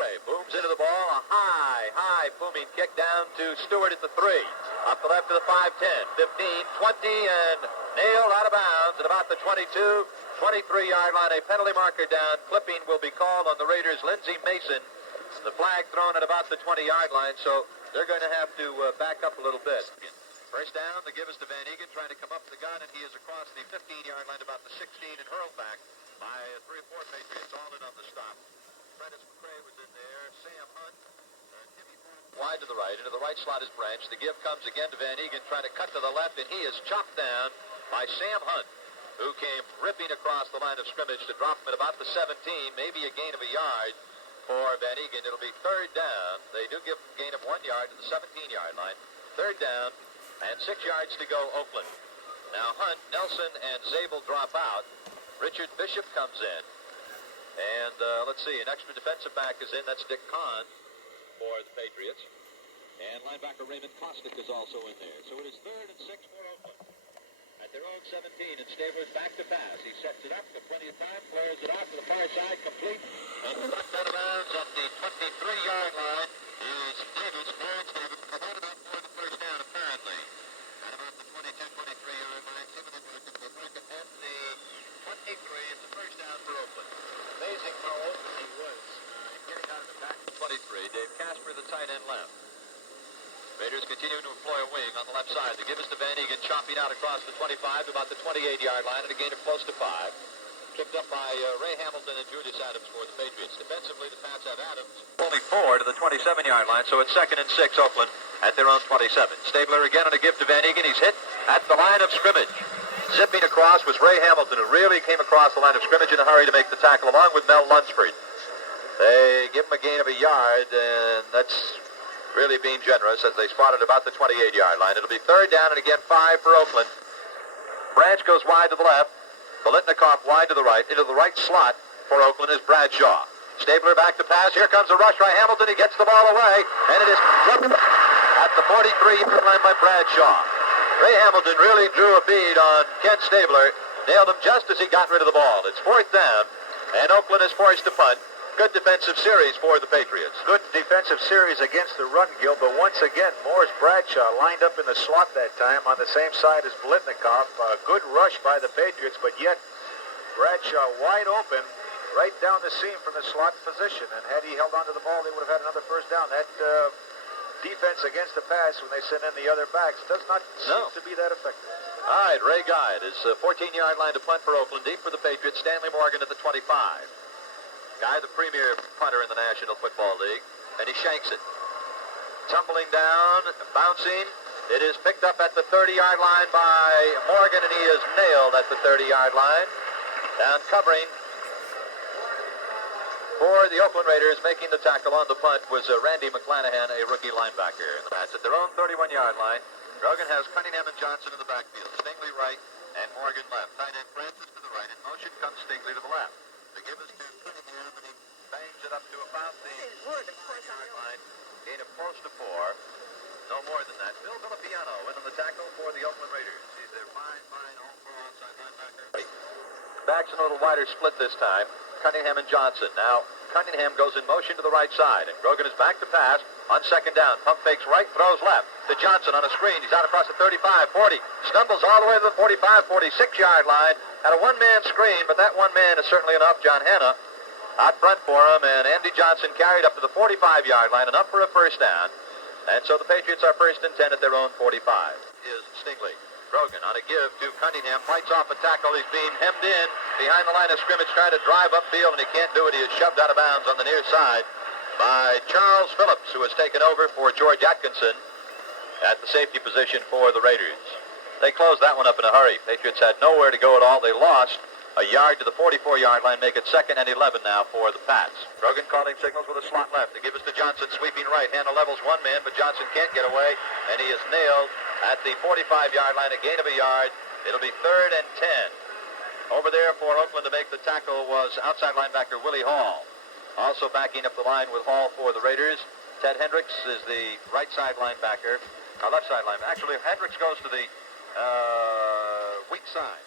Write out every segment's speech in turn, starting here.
Booms into the ball, a high booming kick down to Stewart at the 3. Up the left to the 5, 10, 15, 20, and nailed out of bounds at about the 22, 23-yard line. A penalty marker down. Clipping will be called on the Raiders' Lindsey Mason. The flag thrown at about the 20-yard line, so they're going to have to back up a little bit. First down, the give is to Van Egan, trying to come up the gun, and he is across the 15-yard line, about the 16, and hurled back by 3 or 4 Patriots, all in on the stop. Prentice McCray was in there, Sam Hunt, wide to the right, into the right slot is Branch. The give comes again to Van Egan, trying to cut to the left, and he is chopped down by Sam Hunt, who came ripping across the line of scrimmage to drop him at about the 17, maybe a gain of a yard for Van Egan. It'll be third down. They do give him a gain of 1 yard to the 17-yard line. Third down, and 6 yards to go, Oakland. Now Hunt, Nelson, and Zabel drop out. Richard Bishop comes in. And let's see, an extra defensive back is in. That's Dick Kahn for the Patriots. And linebacker Raymond Kostick is also in there. So it is 3rd and 6 for Oakland. At their own 17, and Stabler's back to pass. He sets it up for plenty of time, flares it off to the far side, complete. And knocked out of bounds at the 23-yard line is Davis. Clarence Davis, about for the first down, apparently. At about the 22, 23-yard line, Timothy Martin will break it at the 23. It's the first down for Oakland. Amazing how open he was. Getting out of the back to 23. Dave Casper, the tight end, left. Raiders continue to employ a wing on the left side. The give is to Van Egan, chopping out across the 25 to about the 28-yard line, and a gain of close to 5. Picked up by Ray Hamilton and Julius Adams for the Patriots. Defensively, the Pats have Adams only 4 to the 27-yard line, so it's 2nd and 6, Oakland at their own 27. Stabler again on a give to Van Egan. He's hit at the line of scrimmage. Zipping across was Ray Hamilton, who really came across the line of scrimmage in a hurry to make the tackle, along with Mel Lunsford. They give him a gain of a yard, and that's really being generous as they spotted about the 28-yard line. It'll be 3rd down, and again 5 for Oakland. Branch goes wide to the left. Bolitnikoff wide to the right. Into the right slot for Oakland is Bradshaw. Stabler back to pass. Here comes a rush by Hamilton. He gets the ball away, and it is dropped at the 43-yard line by Bradshaw. Ray Hamilton really drew a bead on Ken Stabler. Nailed him just as he got rid of the ball. It's 4th down, and Oakland is forced to punt. Good defensive series for the Patriots. Good defensive series against the run, Gil, but once again, Morris Bradshaw lined up in the slot that time on the same side as Bolitnikoff. A good rush by the Patriots, but yet Bradshaw wide open right down the seam from the slot position. And had he held onto the ball, they would have had another first down. That defense against the pass when they send in the other backs does not seem to be that effective. All right, Ray Guide is 14-yard line to punt for Oakland. Deep for the Patriots. Stanley Morgan at the 25. Guy, the premier punter in the National Football League, and he shanks it. Tumbling down, bouncing. It is picked up at the 30-yard line by Morgan, and he is nailed at the 30-yard line. Down covering for the Oakland Raiders, making the tackle on the punt was Randy McClanahan, a rookie linebacker. And that's at their own 31-yard line. Grogan has Cunningham and Johnson in the backfield. Stingley right and Morgan left. Tight end Francis to the right. In motion comes Stingley to the left. The give is to Cunningham, and he bangs it up to about the 5-yard line. Gain of close to 4. No more than that. Bill Villapiano in on the tackle for the Oakland Raiders. He's their fine all-pro outside linebacker. Backs a little wider split this time. Cunningham and Johnson. Now, Cunningham goes in motion to the right side, and Grogan is back to pass on 2nd down. Pump fakes right, throws left to Johnson on a screen. He's out across the 35, 40. Stumbles all the way to the 45, 46-yard line. Had a one-man screen, but that one man is certainly enough. John Hanna out front for him, and Andy Johnson carried up to the 45-yard line, enough for a first down. And so the Patriots are 1st and 10 at their own 45. Is Stingley. Grogan on a give to Cunningham, fights off a tackle. He's being hemmed in behind the line of scrimmage, trying to drive upfield, and he can't do it. He is shoved out of bounds on the near side by Charles Phillips, who has taken over for George Atkinson at the safety position for the Raiders. They closed that one up in a hurry. Patriots had nowhere to go at all. They lost a yard to the 44-yard line, make it 2nd and 11 now for the Pats. Grogan calling signals with a slot left. The give is to Johnson, sweeping right. Hanna levels one man, but Johnson can't get away, and he is nailed at the 45-yard line, a gain of a yard. It'll be 3rd and 10. Over there for Oakland to make the tackle was outside linebacker Willie Hall. Also backing up the line with Hall for the Raiders. Ted Hendricks is the right side linebacker. Left side linebacker. Actually, Hendricks goes to the weak side.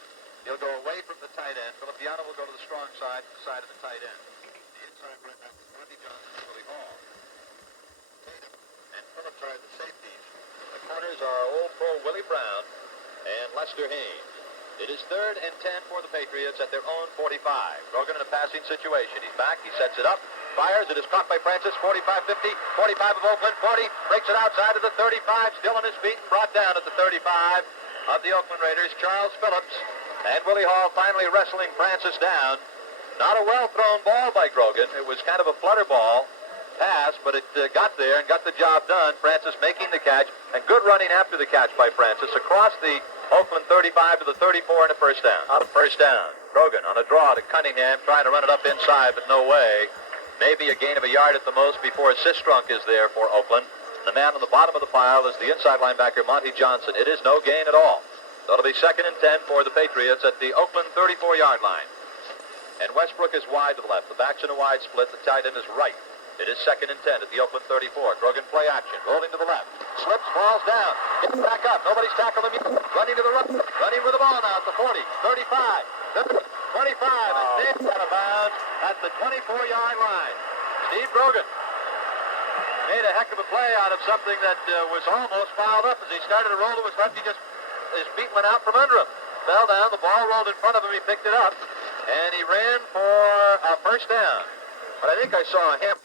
He'll go away from the tight end. Villapiano will go to the strong side, the side of the tight end. The inside linebackers, Monty Johnson and Willie Hall. Tatum and Phillips are the safeties. The corners are Old Pro Willie Brown and Lester Haynes. It is 3rd and 10 for the Patriots at their own 45. Grogan in a passing situation. He's back. He sets it up. Fires. It is caught by Francis. 45-50. 45 of Oakland. 40. Breaks it outside of the 35. Still on his feet and brought down at the 35 of the Oakland Raiders. Charles Phillips and Willie Hall finally wrestling Francis down. Not a well-thrown ball by Grogan. It was kind of a flutter ball pass, but it got there and got the job done. Francis making the catch, and good running after the catch by Francis across the Oakland 35 to the 34 and a first down. On a first down. Grogan on a draw to Cunningham, trying to run it up inside, but no way. Maybe a gain of a yard at the most before Sistrunk is there for Oakland. The man on the bottom of the pile is the inside linebacker, Monty Johnson. It is no gain at all. So it'll be 2nd and 10 for the Patriots at the Oakland 34-yard line. And Westbrook is wide to the left. The back's in a wide split. The tight end is right. It is 2nd and 10 at the Oakland 34. Grogan play action. Rolling to the left. Slips, falls down. Gets back up. Nobody's tackled him yet. Running to the right. Running with the ball now at the 40, 35, 30, 25. And Dave's out of bounds at the 24-yard line. Steve Grogan made a heck of a play out of something that was almost fouled up. As he started to roll to his left, his feet went out from under him. Fell down. The ball rolled in front of him. He picked it up. And he ran for a first down. But I think I saw him.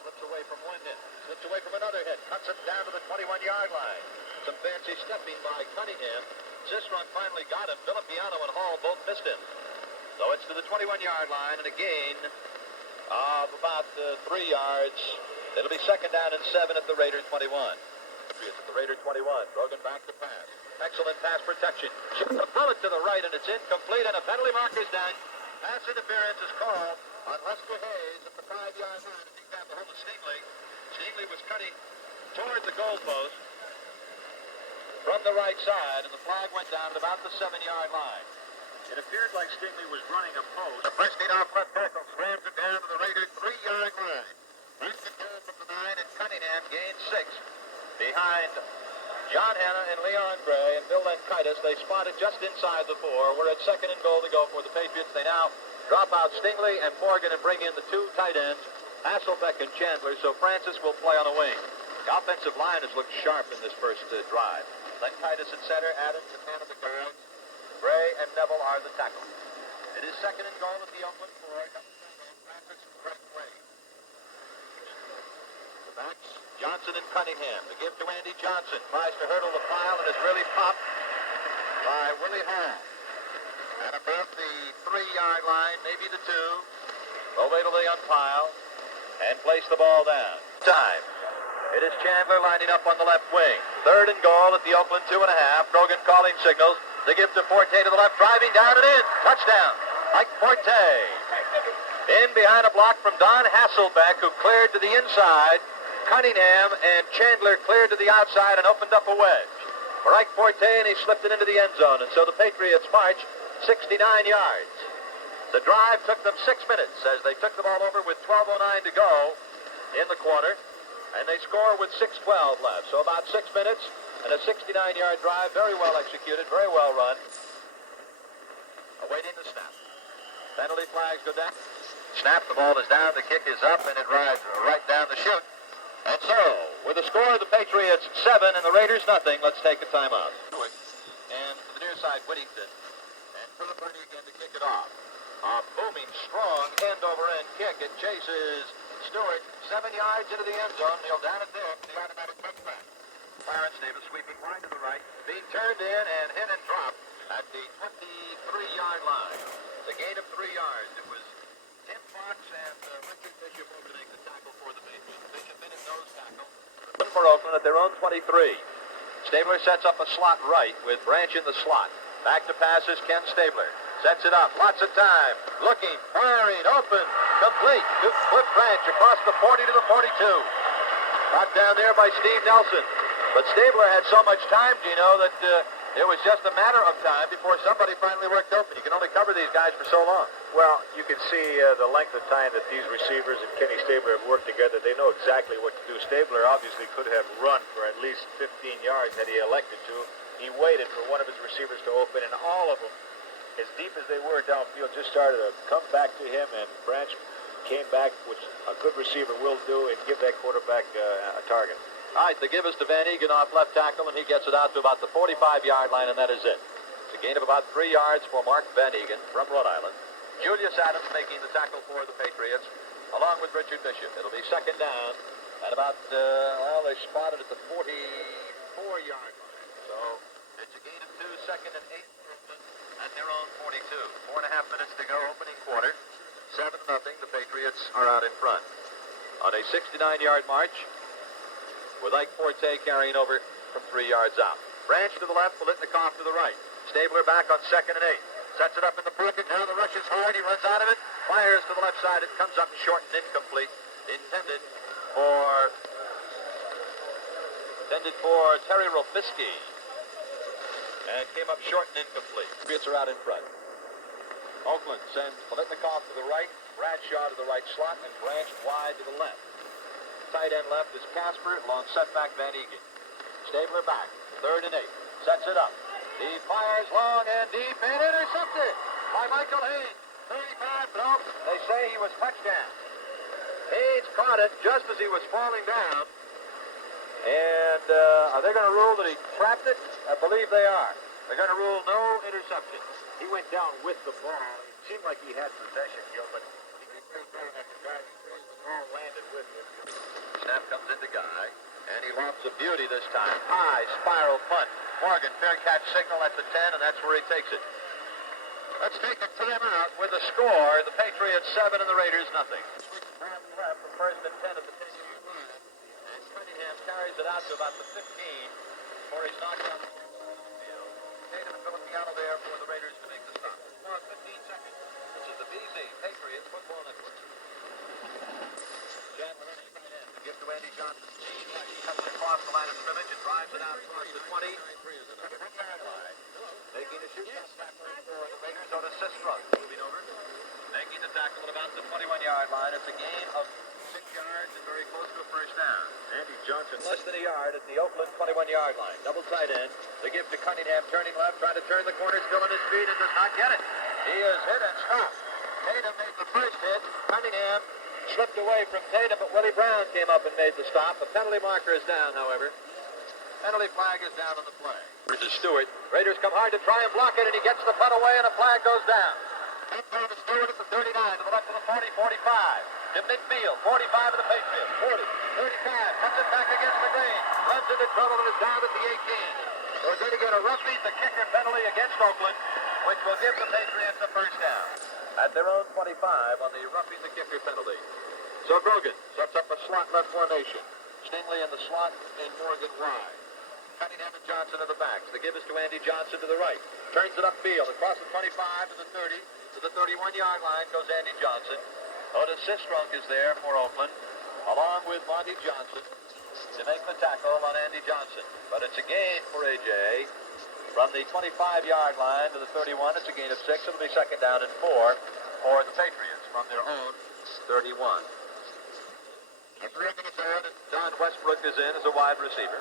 Slips away from one hit. Slips away from another hit. Cuts it down to the 21-yard line. Some fancy stepping by Cunningham. Sistrunk finally got him. Filippiano and Hall both missed him. So it's to the 21-yard line and a gain of about 3 yards. It'll be 2nd down and 7 at the Raider 21. Patriots at the Raider 21. Grogan back to pass. Excellent pass protection. Shoots a bullet to the right, and it's incomplete, and a penalty marker's down. Pass interference is called on Lester Hayes at the 5-yard line. He grabbed the hold of Stingley. Stingley was cutting toward the goalpost from the right side, and the flag went down at about the 7-yard line. It appeared like Stingley was running a post. The first off left tackle slams it down to the Raiders' 3-yard line. First and goal from the 9, and Cunningham gained 6. Behind John Hanna and Leon Gray and Bill Lenkitis, they spotted just inside the 4. We're at 2nd and goal to go for the Patriots. They now drop out Stingley and Morgan and bring in the 2 tight ends, Hasselbeck and Chandler, so Francis will play on a wing. The offensive line has looked sharp in this first drive. Lenkitis at center, Adams at man of the guards. Gray and Neville are the tackles. It is 2nd and goal at the Oakland 4. Francis and Greg Wade. The backs, Johnson and Cunningham. The give to Andy Johnson. Tries to hurdle the pile and is really popped by Willie Hall. At about the 3-yard line, maybe the 2. They'll wait till they unpile and place the ball down. Time. It is Chandler lining up on the left wing. 3rd and goal at the Oakland 2.5. Grogan calling signals. The give to Forte to the left, driving down and in. Touchdown. Mike Forte. In behind a block from Don Hasselbeck, who cleared to the inside. Cunningham and Chandler cleared to the outside and opened up a wedge. Mike Forte, and he slipped it into the end zone. And so the Patriots march 69 yards. The drive took them 6 minutes as they took the ball over with 12:09 to go in the quarter. And they score with 6:12 left. So about 6 minutes and a 69-yard drive. Very well executed, very well run. Awaiting the snap. Penalty flags go down. Snap, the ball is down, the kick is up, and it rides right down the chute. And so, with the score of the Patriots 7 and the Raiders nothing, let's take a timeout. And to the near side, Whittington. And Philip Bernie again to kick it off. A booming, strong end-over-end kick. It chases Stewart 7 yards into the end zone. He'll down it there for the automatic touchback. Clarence Davis sweeping wide to the right. Being turned in and hit and dropped at the 23-yard line. The gain of 3 yards. It was Tim Fox and Richard Bishop over to make the tackle for the Patriots. Bishop in his nose tackle. For Oakland at their own 23. Stabler sets up a slot right with Branch in the slot. Back to passes, Ken Stabler. Sets it up, lots of time. Looking, firing, open, complete. Cliff Branch across the 40 to the 42. Caught down there by Steve Nelson. But Stabler had so much time, Gino, that it was just a matter of time before somebody finally worked open. You can only cover these guys for so long. Well, you can see the length of time that these receivers and Kenny Stabler have worked together. They know exactly what to do. Stabler obviously could have run for at least 15 yards had he elected to. He waited for one of his receivers to open, and all of them as deep as they were downfield, just started to come back to him, and Branch came back, which a good receiver will do, and give that quarterback a target. All right, the give is to Van Egan off left tackle, and he gets it out to about the 45-yard line, and that is it. It's a gain of about 3 yards for Mark Van Egan from Rhode Island. Julius Adams making the tackle for the Patriots, along with Richard Bishop. It'll be second down at about, they spotted at the 44-yard line. So it's a gain of 2, second and 8 at their own 42. 4.5 minutes to go, opening quarter. 7-0, the Patriots are out in front. On a 69-yard march, with Ike Forte carrying over from 3 yards out. Branch to the left, Politnikoff to the right. Stabler back on second and 8. Sets it up in the pocket. Now the rush is hard. He runs out of it. Fires to the left side. It comes up short and incomplete. Intended for Terry Robisky. And came up short and incomplete. Patriots are out in front. Oakland sends Politnikoff to the right, Bradshaw to the right slot, and Branch wide to the left. Tight end left is Casper, long setback Van Egan. Stabler back, third and 8. Sets it up. He fires long and deep and intercepted by Michael Haynes. 35, no, they say he was touchdown. Haynes caught it just as he was falling down. And are they going to rule that he trapped it? I believe they are. They're going to rule no interception. He went down with the ball. It seemed like he had possession, Gil, but he didn't go down at the time. The ball landed with him. Snap comes into Guy, and he lofts a beauty this time. High spiral punt. Morgan, fair catch signal at the 10, and that's where he takes it. Let's take a timeout with the score. The Patriots 7 and the Raiders nothing. Left from first and 10 at the 10-yard line. And Cunningham carries it out to about the 15 before he's knocked out the field. Tatum and Feliciano there for the Raiders to make the stop. 15 seconds. This is the BZ Patriots Football Network. Chandler running right in. Give to Andy Johnson. He cuts it across the line of scrimmage and drives it out towards the 20. Line. Making a shoot tackle for the Raiders. Otis Sistrunk moving over. Making the tackle at about the 21-yard line. It's a gain of 6 yards and very close to a first down. Andy Johnson less than a yard at the Oakland 21-yard line. Double tight end. They give to Cunningham, turning left, trying to turn the corner, still on his feet, and does not get it. He is hit and stopped. Tatum made the first hit. Cunningham slipped away from Tatum, but Willie Brown came up and made the stop. The penalty marker is down, however. Penalty flag is down on the play. This is Stewart. Raiders come hard to try and block it, and he gets the punt away, and a flag goes down. Up to Stewart at the 39, to the left of the 40, 45. To midfield, 45 of the Patriots, 40, 35, cuts it back against the grain, runs into trouble and is down at the 18. We're going to get a roughing the kicker penalty against Oakland, which will give the Patriots a first down. At their own 25 on the roughing the kicker penalty. So Grogan sets up a slot left formation. Stingley in the slot and Morgan wide. Cunningham and Johnson at the backs. The give is to Andy Johnson to the right. Turns it upfield across the 25 to the 30. To the 31-yard line goes Andy Johnson. Otis Sistrunk is there for Oakland, along with Monty Johnson, to make the tackle on Andy Johnson. But it's a gain for A.J. From the 25-yard line to the 31, it's a gain of 6. It'll be second down and 4 for the Patriots from their own 31. John Westbrook is in as a wide receiver.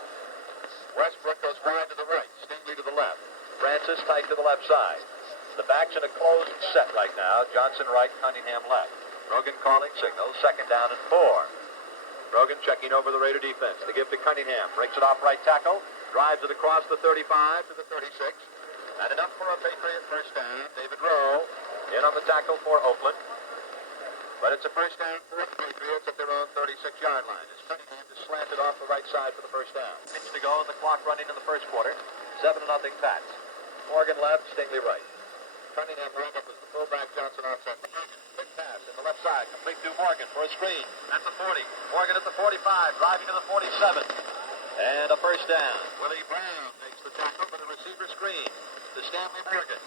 Westbrook goes wide to the right, Stingley to the left. Francis tight to the left side. The back's in a closed set right now. Johnson right, Cunningham left. Rogan calling signals, second down and 4. Rogan checking over the Raider defense. The give to Cunningham. Breaks it off right tackle. Drives it across the 35 to the 36. And enough for a Patriot first down. David Rowe in on the tackle for Oakland. But it's a first down for the Patriots at their own 36-yard line. As Cunningham is slanted off the right side for the first down. Minutes to go and the clock running in the first quarter. 7-0 Pats. Morgan left, Stingley right. Cunningham lined up as the fullback, Johnson offset. Quick pass in the left side, complete to Morgan for a screen. At the 40. Morgan at the 45, driving to the 47. And a first down. Willie Brown makes the tackle for the receiver screen to Stanley Morgan.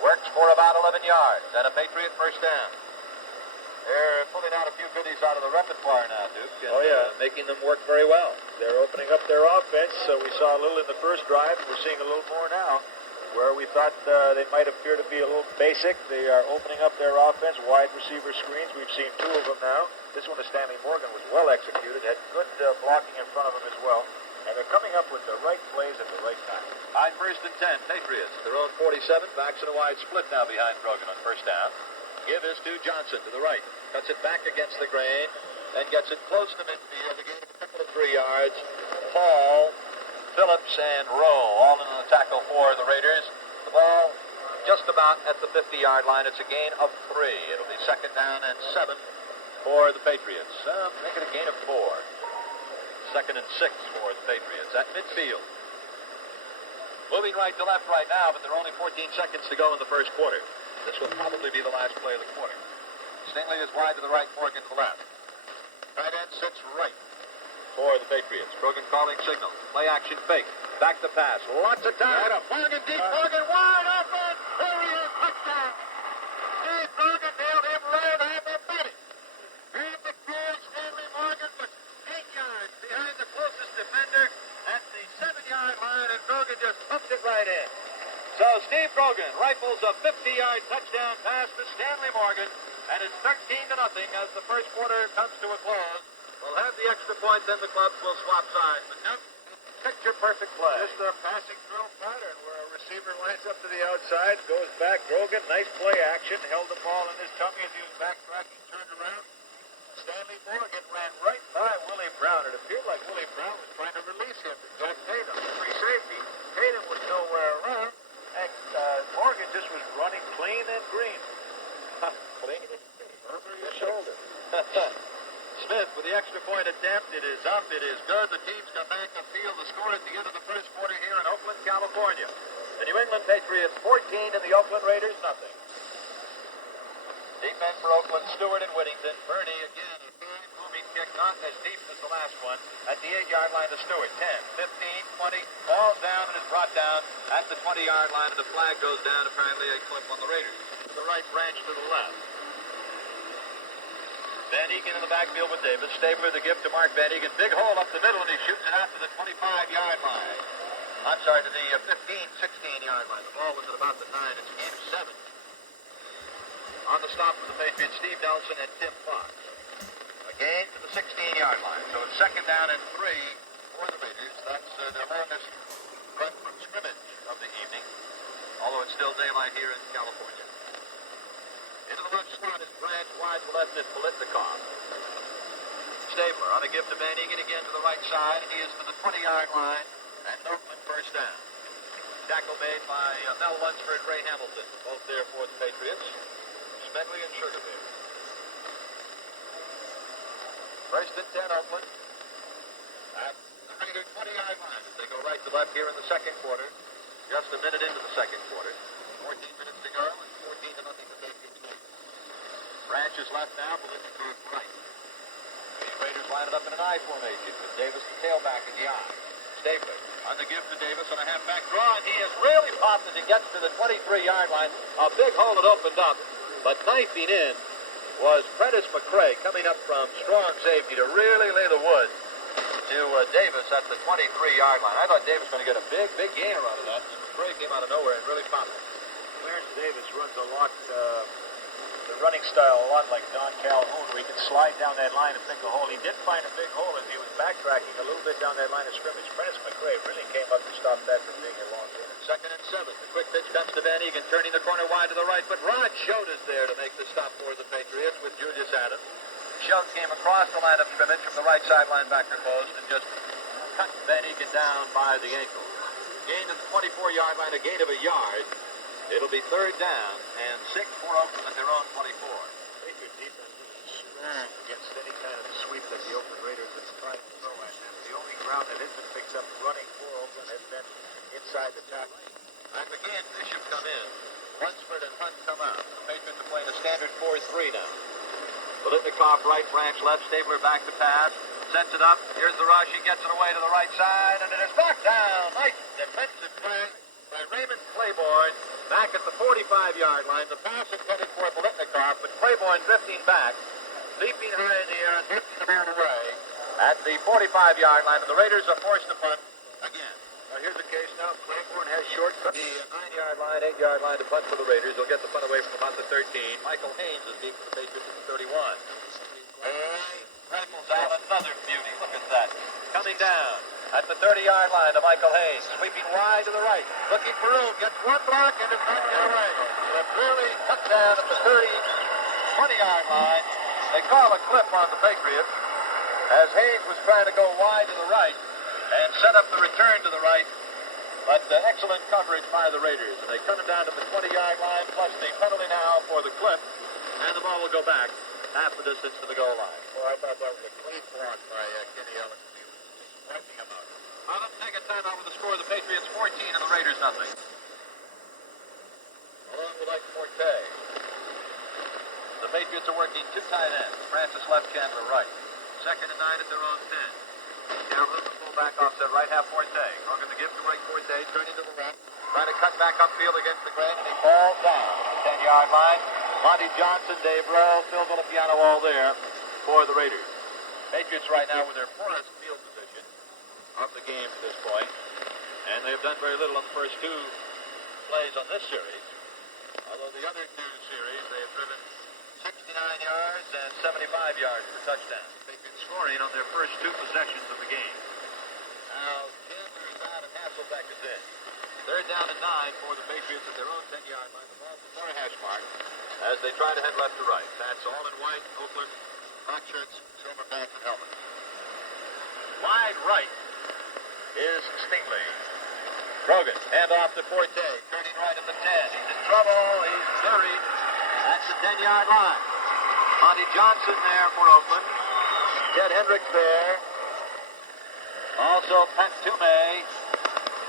Works for about 11 yards and a Patriot first down. They're pulling out a few goodies out of the repertoire now, Duke. And, making them work very well. They're opening up their offense. We saw a little in the first drive. We're seeing a little more now. Where we thought they might appear to be a little basic, they are opening up their offense, wide receiver screens. We've seen 2 of them now. This one to Stanley Morgan was well executed, had good blocking in front of him as well. And they're coming up with the right plays at the right time. On 1st and 10, Patriots. Their own 47. Backs in a wide split now behind Brogan on first down. Give is to Johnson to the right. Cuts it back against the grain. Then gets it close to midfield. The game a couple of 3 yards. Paul, Phillips, and Rowe all in the tackle for the Raiders. The ball just about at the 50-yard line. It's a gain of 3. It'll be 2nd down and 7 for the Patriots. Make it a gain of 4. 2nd and 6 for the Patriots at midfield. Moving right to left right now, but there are only 14 seconds to go in the first quarter. This will probably be the last play of the quarter. Stingley is wide to the right, Morgan to the left. Tight end sits right for the Patriots. Brogan calling signal. Play action fake. Back to pass. Lots of time. Morgan deep. Morgan wide open. Here he is. Touchdown. Steve Brogan nailed him right on the money. Grab the goal. Stanley Morgan was 8 yards behind the closest defender at the 7-yard line, and Brogan just pumped it right in. So Steve Brogan rifles a 50-yard touchdown pass to Stanley Morgan, and it's 13-0 as the first quarter comes to a close. We'll have the extra point, then the clubs will swap sides. But nope, picture-perfect play. Just a passing drill pattern where a receiver lines up to the outside, goes back. Brogan, nice play action, held the ball in his tummy as he was backtracking, turned around. Stanley Morgan ran right by Willie Brown. It appeared like Willie Brown was trying to release him to Jack Tatum. Free safety. Tatum was nowhere around. And Morgan just was running clean and green. Clean and green. Over your shoulder. Smith with the extra point attempt. It is up. It is good. The teams come back and field the score at the end of the first quarter here in Oakland, California. The New England Patriots 14 and the Oakland Raiders nothing. Deep end for Oakland, Stewart and Whittington. Bernie again, a fine moving kick, not as deep as the last one. At the 8-yard line to Stewart. 10, 15, 20. Falls down and is brought down at the 20-yard line, and the flag goes down. Apparently a clip on the Raiders. The right branch to the left. Van Egan in the backfield with Davis. Stabler the gift to Mark Van Egan. Big hole up the middle, and he shoots it out to the 25-yard line. I'm sorry, to the 15, 16-yard line. The ball was at about the 9. It's a gain of 7. On the stop for the Patriots, Steve Nelson and Tim Fox. A gain to the 16-yard line. So it's 2nd down and 3 for the Raiders. That's their longest run from scrimmage of the evening, although it's still daylight here in California. Into the left slot is Branch, wide to left is Politnikov. Stabler on a give to Van Egan again to the right side, and he is to the 20-yard line, and Oakland first down. Tackle made by Mel Lunsford, Ray Hamilton, both there for the Patriots. Smedley and Sugarbear. 1st and 10, Oakland. At the Raider 20-yard line as they go right to left here in the second quarter. Just a minute into the second quarter. 14 minutes to go and 14-0 to Patriots. Branch is left now, Politnikov right. The Raiders line it up in an I formation with Davis the tailback in the I. Stabler on the give to Davis on a halfback draw, and he is really popped as he gets to the 23-yard line. A big hole had opened up. But knifing in was Prentice McCray coming up from strong safety to really lay the wood to Davis at the 23-yard line. I thought Davis was going to get a big gainer out of that. And McCray came out of nowhere and really popped it. Clarence Davis runs a lot, the running style a lot like Don Calhoun, where he can slide down that line and pick a hole. He did find a big hole as he was backtracking a little bit down that line of scrimmage. Prentice McCray really came up to stop that from being a long gainer. 2nd and 7. The quick pitch comes to Van Egan, turning the corner wide to the right, but Rod Schode is there to make the stop for the Patriots with Julius Adams. Schode came across the line of scrimmage from the right side linebacker post and just cut Van Egan down by the ankle. Gain to the 24-yard line, a gain of a yard. It'll be 3rd down and 6 for Oakland at their own 24. Patriot defense is strong against any kind of sweep that the Oakland Raiders have tried to throw at them. The only ground that has been picked up running for Oakland has been inside the tackle. And again, Bishop come in. Lunsford and Hunt come out. The Patriots are playing a standard 4-3 now. Politnikov right, Branch left, Stabler back to pass. Sets it up. Here's the rush. He gets it away to the right side, and it is knocked down. Nice defensive play by Raymond Claiborne. Back at the 45-yard line. The pass intended for Politnikov, but Claiborne drifting back, leaping high in the air and drifting the man away at the 45-yard line, and the Raiders are forced to punt again. Now here's the case now. Claiborne has shortcut. The 9-yard line, 8-yard line to punt for the Raiders. They'll get the punt away from about the 13. Michael Haynes is deep for the Patriots at the 31. Rifles out another beauty. Look at that. Coming down at the the 30-yard line to Michael Haynes. Sweeping wide to the right. Looking for room. Gets one block and does not get away. A clearly cut down at the 20-yard line. They call a clip on the Patriots as Haynes was trying to go wide to the right and set up the return to the right. But excellent coverage by the Raiders. And they cut him down to the 20-yard line, plus the penalty now for the clip. And the ball will go back half the distance to the goal line. Well, I thought that was a clean block by Kenny Ellis. He was wiping him out. Well, let's take a timeout with the score. The Patriots 14 and the Raiders nothing. Along with Ike Forte. The Patriots are working two tight ends. Francis left, Chandler right. 2nd and 9 at their own 10. Cameron, the fullback offset right half Forte. Crogan the give to right Forte, turning to the left. Trying to cut back upfield against the grain, and he falls down at the 10-yard line. Monty Johnson, DARRYL, Phil Villapiano all there for the Raiders. Patriots right now with their poorest field position of the game to this point. And they've done very little on the first two plays on this series. Although the other two series, they have driven 69 yards and 75 yards for touchdowns. They've been scoring on their first two possessions of the game. Now, Chandler is out and Hasselbeck is in. 3rd down and 9 for the Patriots at their own 10-yard line. The ball before hash mark as they try to head left to right. That's all in white, Oakland, black shirts, silver pants, and helmets. Wide right is Stingley. Krogan, hand off to Forte, turning right at the 10. He's in trouble. He's buried. That's the 10-yard line. Monty Johnson there for Oakland. Ted Hendricks there. Also Pat Toomey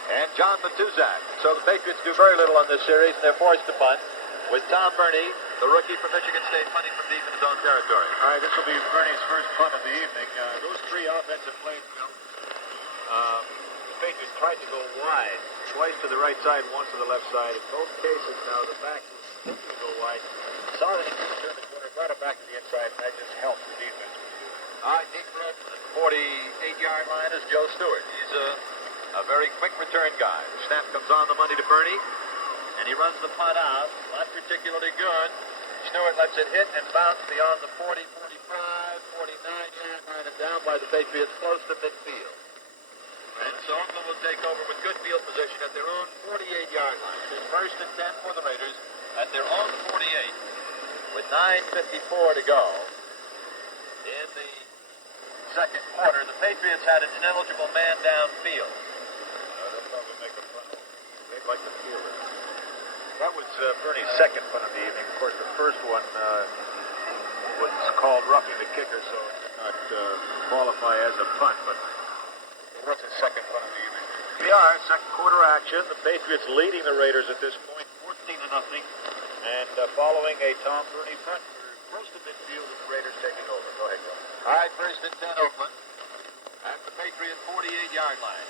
and John Matuzak. So the Patriots do very little on this series, and they're forced to punt with Tom Burney, the rookie from Michigan State, punting from deep in his own territory. All right, this will be Bernie's first punt of the evening. Those three offensive plays, the Patriots tried to go wide, twice to the right side, once to the left side. In both cases now, the back was thinking to go wide. Saw that he could turn the corner, brought it back to the inside, and that just helped the defense. All right, deep left at the 48-yard line is Joe Stewart. He's a very quick return guy. The snap comes on the money to Burney, and he runs the punt out. Not particularly good. Stewart lets it hit and bounce beyond the 40, 45, 49-yard line and down by the Patriots close to midfield. And so Oakland will take over with good field position at their own 48-yard line. It's 1st and 10 for the Raiders at their own 48 with 9:54 to go in the second quarter. The Patriots had an ineligible man downfield. They'll probably make a punt. They'd like to field it. That was Bernie's second punt of the evening. Of course, the first one was called roughing the kicker, so it did not qualify as a punt, but it was his second punt of the evening. We are second quarter action. The Patriots leading the Raiders at this point, 14-0, and following a Tom Burney punt. We're close to midfield, and the Raiders taking over. Go ahead, Joe. All right, 1st and 10 Oakland at the Patriot 48-yard line.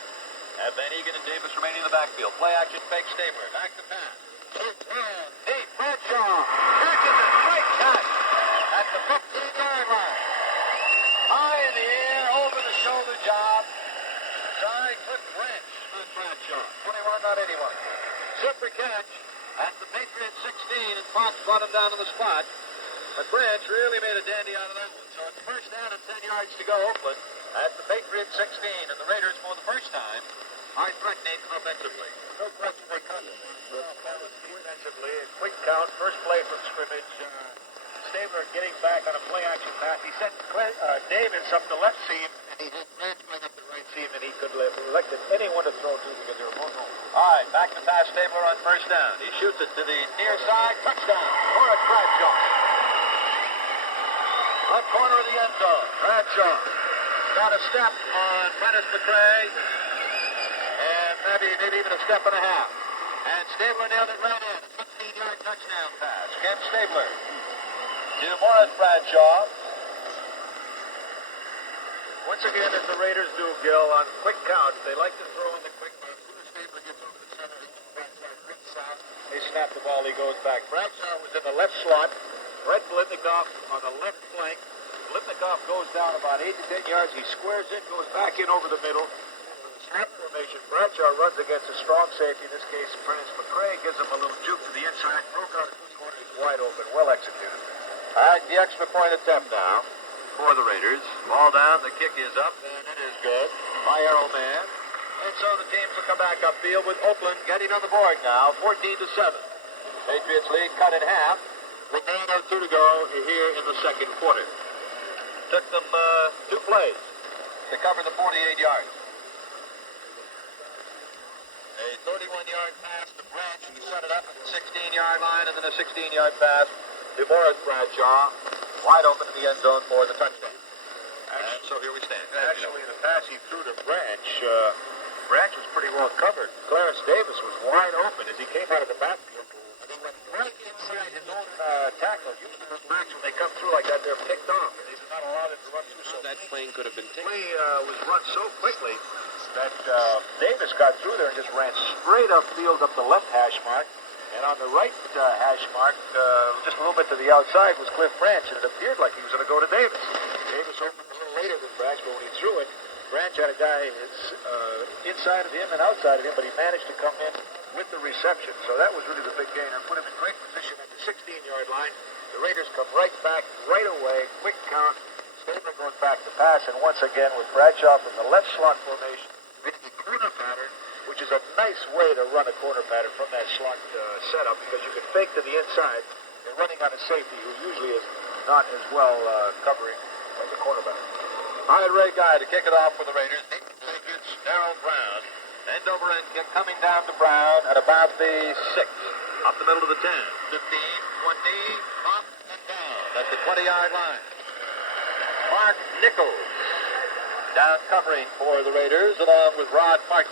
Have Van Egan and Davis remaining in the backfield. Play action, fake Stabler. Back to pass. Deep, Bradshaw. Catches it. Great catch at the 15-yard line. High in the air, over the shoulder job. Side clip wrench on Bradshaw. 21, not 81. Super catch at the Patriot 16, and Fox brought him down to the spot. But Branch really made a dandy out of that one. So it's 1st down and 10 yards to go. Oakland at the Patriot 16, and the Raiders for the first time are threatening offensively. No question they cut it. Defensively, a quick count, first play from scrimmage. Stabler getting back on a play-action pass. He sent Davis up the left seam, and he had Branch going up the right seam, and he could have elected anyone to throw to because they were both home. All right, back to pass Stabler on 1st down. He shoots it to the near side, touchdown. Forrest Bradshaw. Left corner of the end zone. Bradshaw got a step on Prentice McCray, and maybe even a step and a half. And Stabler nailed it right in. 15-yard touchdown pass. Kemp Stabler to Morris Bradshaw. Once again, as the Raiders do, Gil, on quick counts, they like to throw in the quick one. As soon as Stabler gets over the center, Bradshaw rips out. They snap the ball, he goes back. Bradshaw was in the left slot. Brett Blitnikoff on the left flank. Blitnikoff goes down about 8 to 10 yards. He squares in, goes back in over the middle. With the snap formation, Bradshaw runs against a strong safety. In this case, Prentice McCray gives him a little juke to the inside. Broke out of his corner. He's wide open. Well executed. All right, the extra point attempt now for the Raiders. Ball down, the kick is up, and it is good by Arrowman. so the teams will come back upfield with Oakland getting on the board now, 14-7. Patriots lead cut in half. With 9:02 to go here in the second quarter. Took them 2 plays to cover the 48 yards. A 31-yard pass to Branch, who set it up at the 16-yard line, and then a 16-yard pass to Morris Bradshaw, wide open in the end zone for the touchdown. And so here we stand. Actually, the pass he threw to Branch, Branch was pretty well covered. Clarence Davis was wide open as he came out of the backfield. And he went right inside his own tackle. Usually those backs, when they come through like that, they're picked off. And he's not allowed him to run through. So that plane could have been taken. Play was run so quickly that Davis got through there and just ran straight upfield up the left hash mark. And on the right hash mark, just a little bit to the outside, was Cliff Branch. And it appeared like he was going to go to Davis. Davis opened a little later than Branch, but when he threw it, Branch had a guy inside of him and outside of him, but he managed to come in with the reception. So that was really the big gainer. Put him in great position at the 16-yard line. The Raiders come right back right away. Quick count. Stabler goes back to pass, and once again with Bradshaw from the left slot formation, reading the corner pattern, which is a nice way to run a corner pattern from that slot setup, because you can fake to the inside and running on a safety who usually is not as well covering as a cornerback. All right, Ray Guy to kick it off for the Raiders. Patriots, Darryl Brown. End over end kick coming down to Brown at about the 6. Up the middle of the 10. 15, 20, up and down. That's the 20-yard line. Mark Nichols down covering for the Raiders along with Rod Martin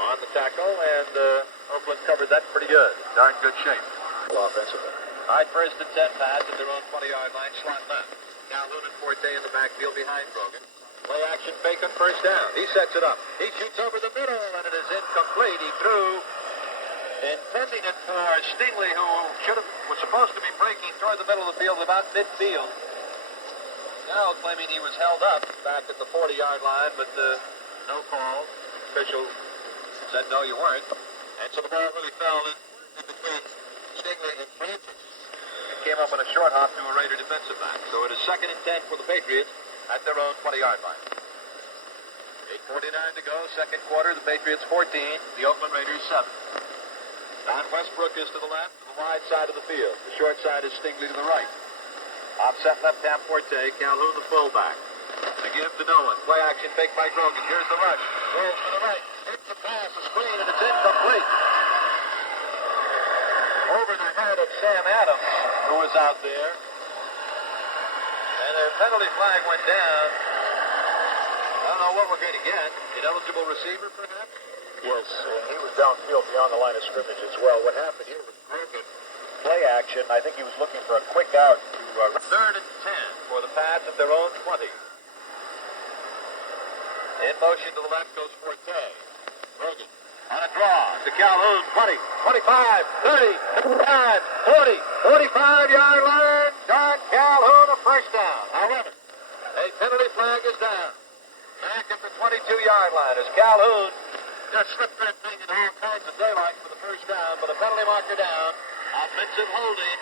on the tackle, and Oakland covered that pretty good. Darn good shape. Offensively. All right, first and 10 pass at their own 20-yard line, slot left. Calhoun and Forte in the backfield behind Brogan. Play action fake on first down. He sets it up. He shoots over the middle, and it is incomplete. He threw, intending it for Stingley, who was supposed to be breaking toward the middle of the field, about midfield. Now claiming he was held up back at the 40-yard line, but no call. Official said, no, you weren't. And so the ball really fell in between Stingley and Francis. Came up on a short hop to a Raider defensive back. So it is 2nd and 10 for the Patriots at their own 20-yard line. 8:49 to go, second quarter. The Patriots 14, the Oakland Raiders 7. Don Westbrook is to the left, to the wide side of the field. The short side is Stingley to the right. Offset left half Forte, Calhoun the fullback. The give to Nolan. Play action fake by Grogan. Here's the rush. Rolls to the right. Hits the pass, the screen, and it's incomplete. Over the head of Sam Adams, who was out there. And a penalty flag went down. I don't know what we're going to get. Ineligible receiver, perhaps? Yes, he was downfield beyond the line of scrimmage as well. What happened here was Grogan play action. I think he was looking for a quick out to 3rd and 10 for the pass at their own 20. In motion to the left goes Forte. Grogan on a draw to Calhoun. 20, 25, 30, 35, 40, 45-yard line. Don Calhoun a first down. However, a penalty flag is down. Back at the 22-yard line as Calhoun just slipped that thing in all kinds of daylight for the first down, but a penalty marker down. Offensive holding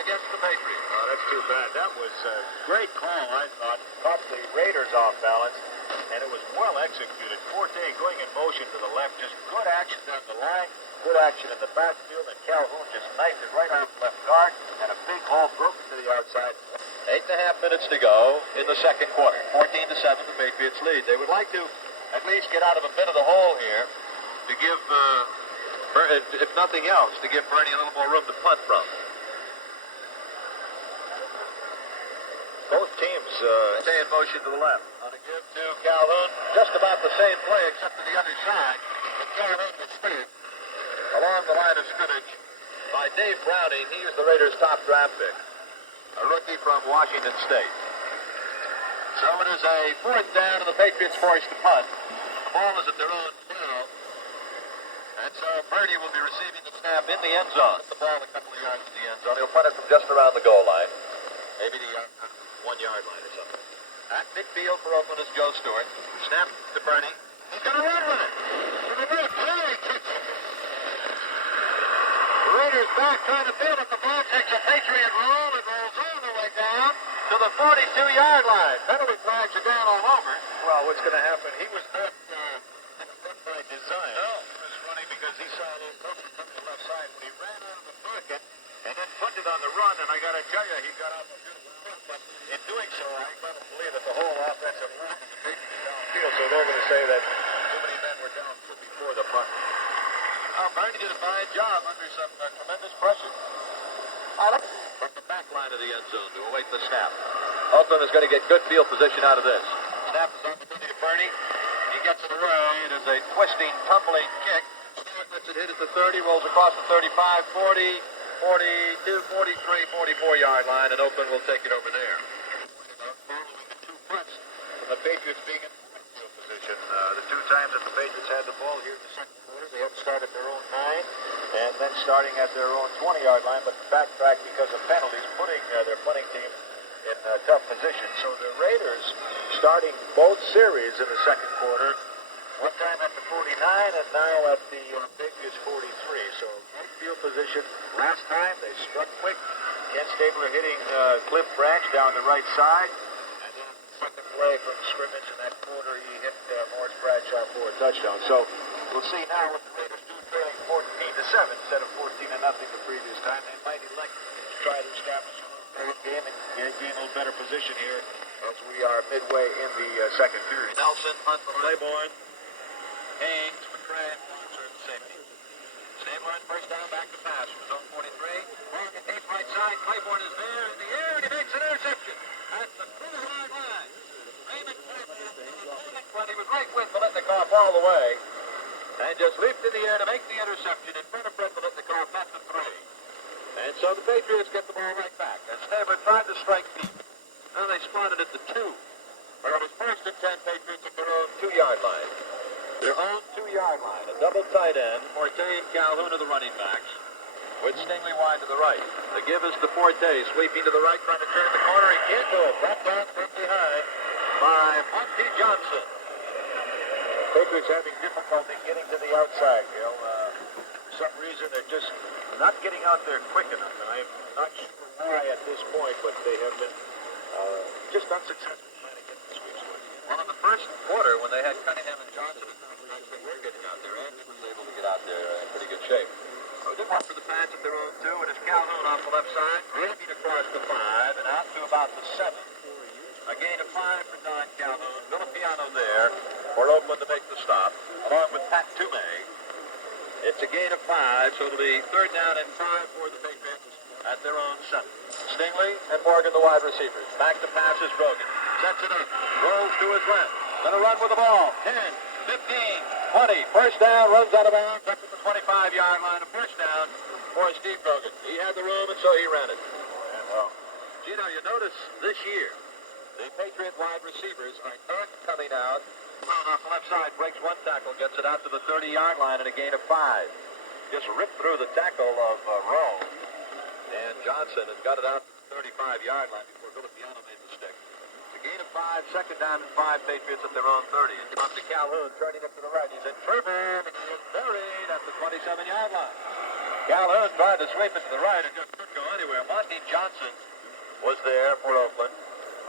against the Patriots. Oh, that's too bad. That was a great call, I thought. Caught the Raiders off balance, and it was well executed. Forte going in motion to the left. Just good action down the line. Good action in the backfield, and Calhoun just knifed it right off left guard, and a big hole broken to the outside. 8.5 minutes to go in the second quarter. 14-7, the Patriots lead. They would like to at least get out of a bit of the hole here to give, if nothing else, to give Bernie a little more room to punt from. Both teams stay in motion to the left. On a give to Calhoun, just about the same play except to the other side. But Calhoun was cleared along the line of scrimmage by Dave Browning. He is the Raiders' top draft pick, a rookie from Washington State. So it is a 4th down, and the Patriots forced to punt. The ball is at their own 12. And so Bernie will be receiving the snap in the end zone. The ball a couple of yards in the end zone. He'll punt it from just around the goal line. Maybe the 1-yard line or something. At midfield for Oakland is Joe Stewart. Snap to Bernie. He's going to run with it. The Raiders back trying to field it. The ball takes a Patriot roll and rolls all the way down to the 42-yard line. Penalty flags are down all over. well, what's going to happen? He was not because he saw a little cover from the left side when he ran out of the pocket and then punted on the run, and I got to tell you, he got off a beautiful run, but in doing so, I got to believe that the whole offensive line is taking it downfield, so they're going to say that too many men were down before the punt. Bernie did a fine job under some tremendous pressure. From the back line of the end zone to await the snap. Oakland is going to get good field position out of this. Snap is on the 50 to Bernie. He gets it away. It is a twisting, tumbling kick. Stewart lets it hit at the 30, rolls across the 35, 40, 42, 43, 44-yard line, and Oakland will take it over there. Following the 2 punts from the Patriots being in field position. The 2 times that the Patriots had the ball here in the second quarter, they had to start at their own 9 and then starting at their own 20-yard line, but backtrack because of penalties, putting their punting team in tough position. So the Raiders starting both series in the second quarter, one time at the 49 and now at the Patriots 43. So great field position. Last time they struck quick. Ken Stabler hitting Cliff Branch down the right side. And then second play from scrimmage in that quarter, he hit Morris Bradshaw for a touchdown. So we'll see now what the Raiders do, trailing 14-7 instead of 14-0 the previous time. They might elect to try to establish a little game and gain a little better position here as we are midway in the second period. Nelson, Hunt, Claiborne, Haynes, McCray, Monser, and safety. Stabler in first down, back to pass from zone 43. Morgan takes right side. Claiborne is there in the air, and he makes an interception at the 2-yard line. Raymond Claiborne, he was right with Biletnikoff all the way, and just leaped in the air to make the interception in front of Fred Biletnikoff at the 3. And so the Patriots get the ball right back. And Stabler tried to strike deep. Now they spotted at the 2. Where it was first and 10, Patriots at their own 2-yard line. Their own 2-yard line. A double tight end. Forte and Calhoun are the running backs, with Stingley wide to the right. The give is to Forte, sweeping to the right, trying to turn the corner. He can't do it. Brought down from behind by Monty Johnson. Patriots having difficulty getting to the outside, Gil. For some reason, they're just not getting out there quick enough, and I'm not sure why at this point, but they have been just unsuccessful trying to get the sweeps going. Well, in the first quarter, when they had Cunningham and Johnson, they were getting out there. Andrew was able to get out there in pretty good shape. So they went for the pass at their own 2, and it's Calhoun off the left side, ramping across the 5, and out to about the 7. A gain of 5 for Don Calhoun. Villapiano there for Oakland to make the stop, along with Pat Toomey. It's a gain of 5, so it'll be third down and 5 for the Patriots at their own 7. Stingley and Morgan, the wide receivers. Back to pass is Brogan. Sets it up. Rolls to his left. Gonna run with the ball. 10, 15, 20. First down, runs out of bounds. Up at the 25-yard line. A first down for Steve Brogan. He had the room, and so he ran it. And, Gino, you notice this year, the Patriot wide receivers are not coming out. Off the left side, breaks one tackle, gets it out to the 30-yard line, and a gain of 5. Just ripped through the tackle of Rowe. And Johnson has got it out to the 35-yard line before Villapiano made the stick. It's a gain of 5, second down and 5, Patriots at their own 30. And up to Calhoun, turning up to the right. He's in trouble, and he is buried at the 27-yard line. Calhoun tried to sweep it to the right and just couldn't go anywhere. Monty Johnson was there for Oakland,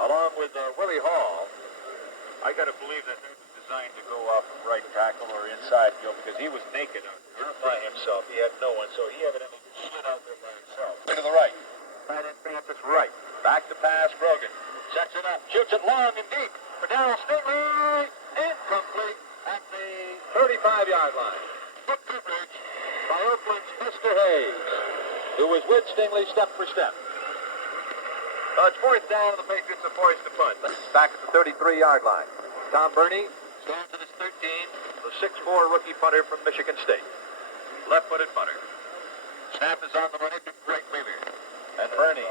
along with Willie Hall. I got to believe that they were designed to go off of right tackle or inside, Gil, because he was naked out there by himself. He had no one, so he evidently slid out there by himself. To the right. Tight end Francis right. Back to pass, Brogan. Sets it up. Shoots it long and deep for Darryl Stingley. Incomplete at the 35-yard line. Good coverage by Oakland's Mr. Hayes, who was with Stingley step for step. It's fourth down, and the Patriots are forced to punt. Back at the 33-yard line. Tom Burney stands at his 13, the 6'4 rookie punter from Michigan State. Left-footed punter. Snap is on the money to Greg Wheeler. And Burney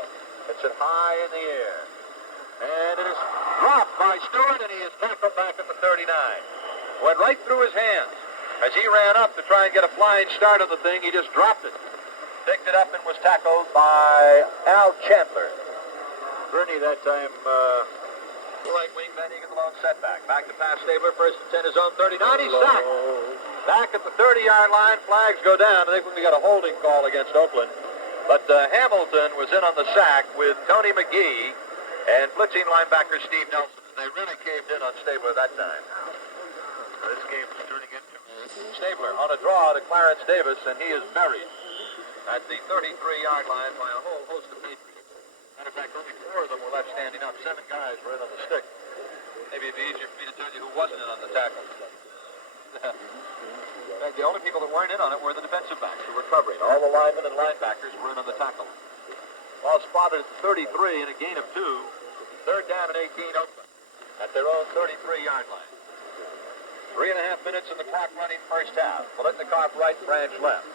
hits it high in the air. And it is dropped by Stewart, and he is tackled back at the 39. Went right through his hands. As he ran up to try and get a flying start on the thing, he just dropped it. Picked it up and was tackled by Al Chandler. Burney that time, right wing, Van Egan, the long setback. Back to pass Stabler, first and 10, his own 39. He's sacked. Back at the 30-yard line, flags go down. I think we got a holding call against Oakland. But Hamilton was in on the sack with Tony McGee and blitzing linebacker Steve Nelson. They really caved in on Stabler that time. this game is turning into Stabler on a draw to Clarence Davis, and he is buried at the 33-yard line by a whole host of Patriots. Matter of fact, only 4 of them were left standing up. 7 guys were in on the stick. Maybe it'd be easier for me to tell you who wasn't in on the tackle. In fact, the only people that weren't in on it were the defensive backs who were covering. All the linemen and linebackers were in on the tackle. Ball spotted at the 33 and a gain of 2. 3rd down and 18 Oakland at their own 33-yard line. 3.5 minutes in the clock running first half. Bolitnikoff right, Branch left.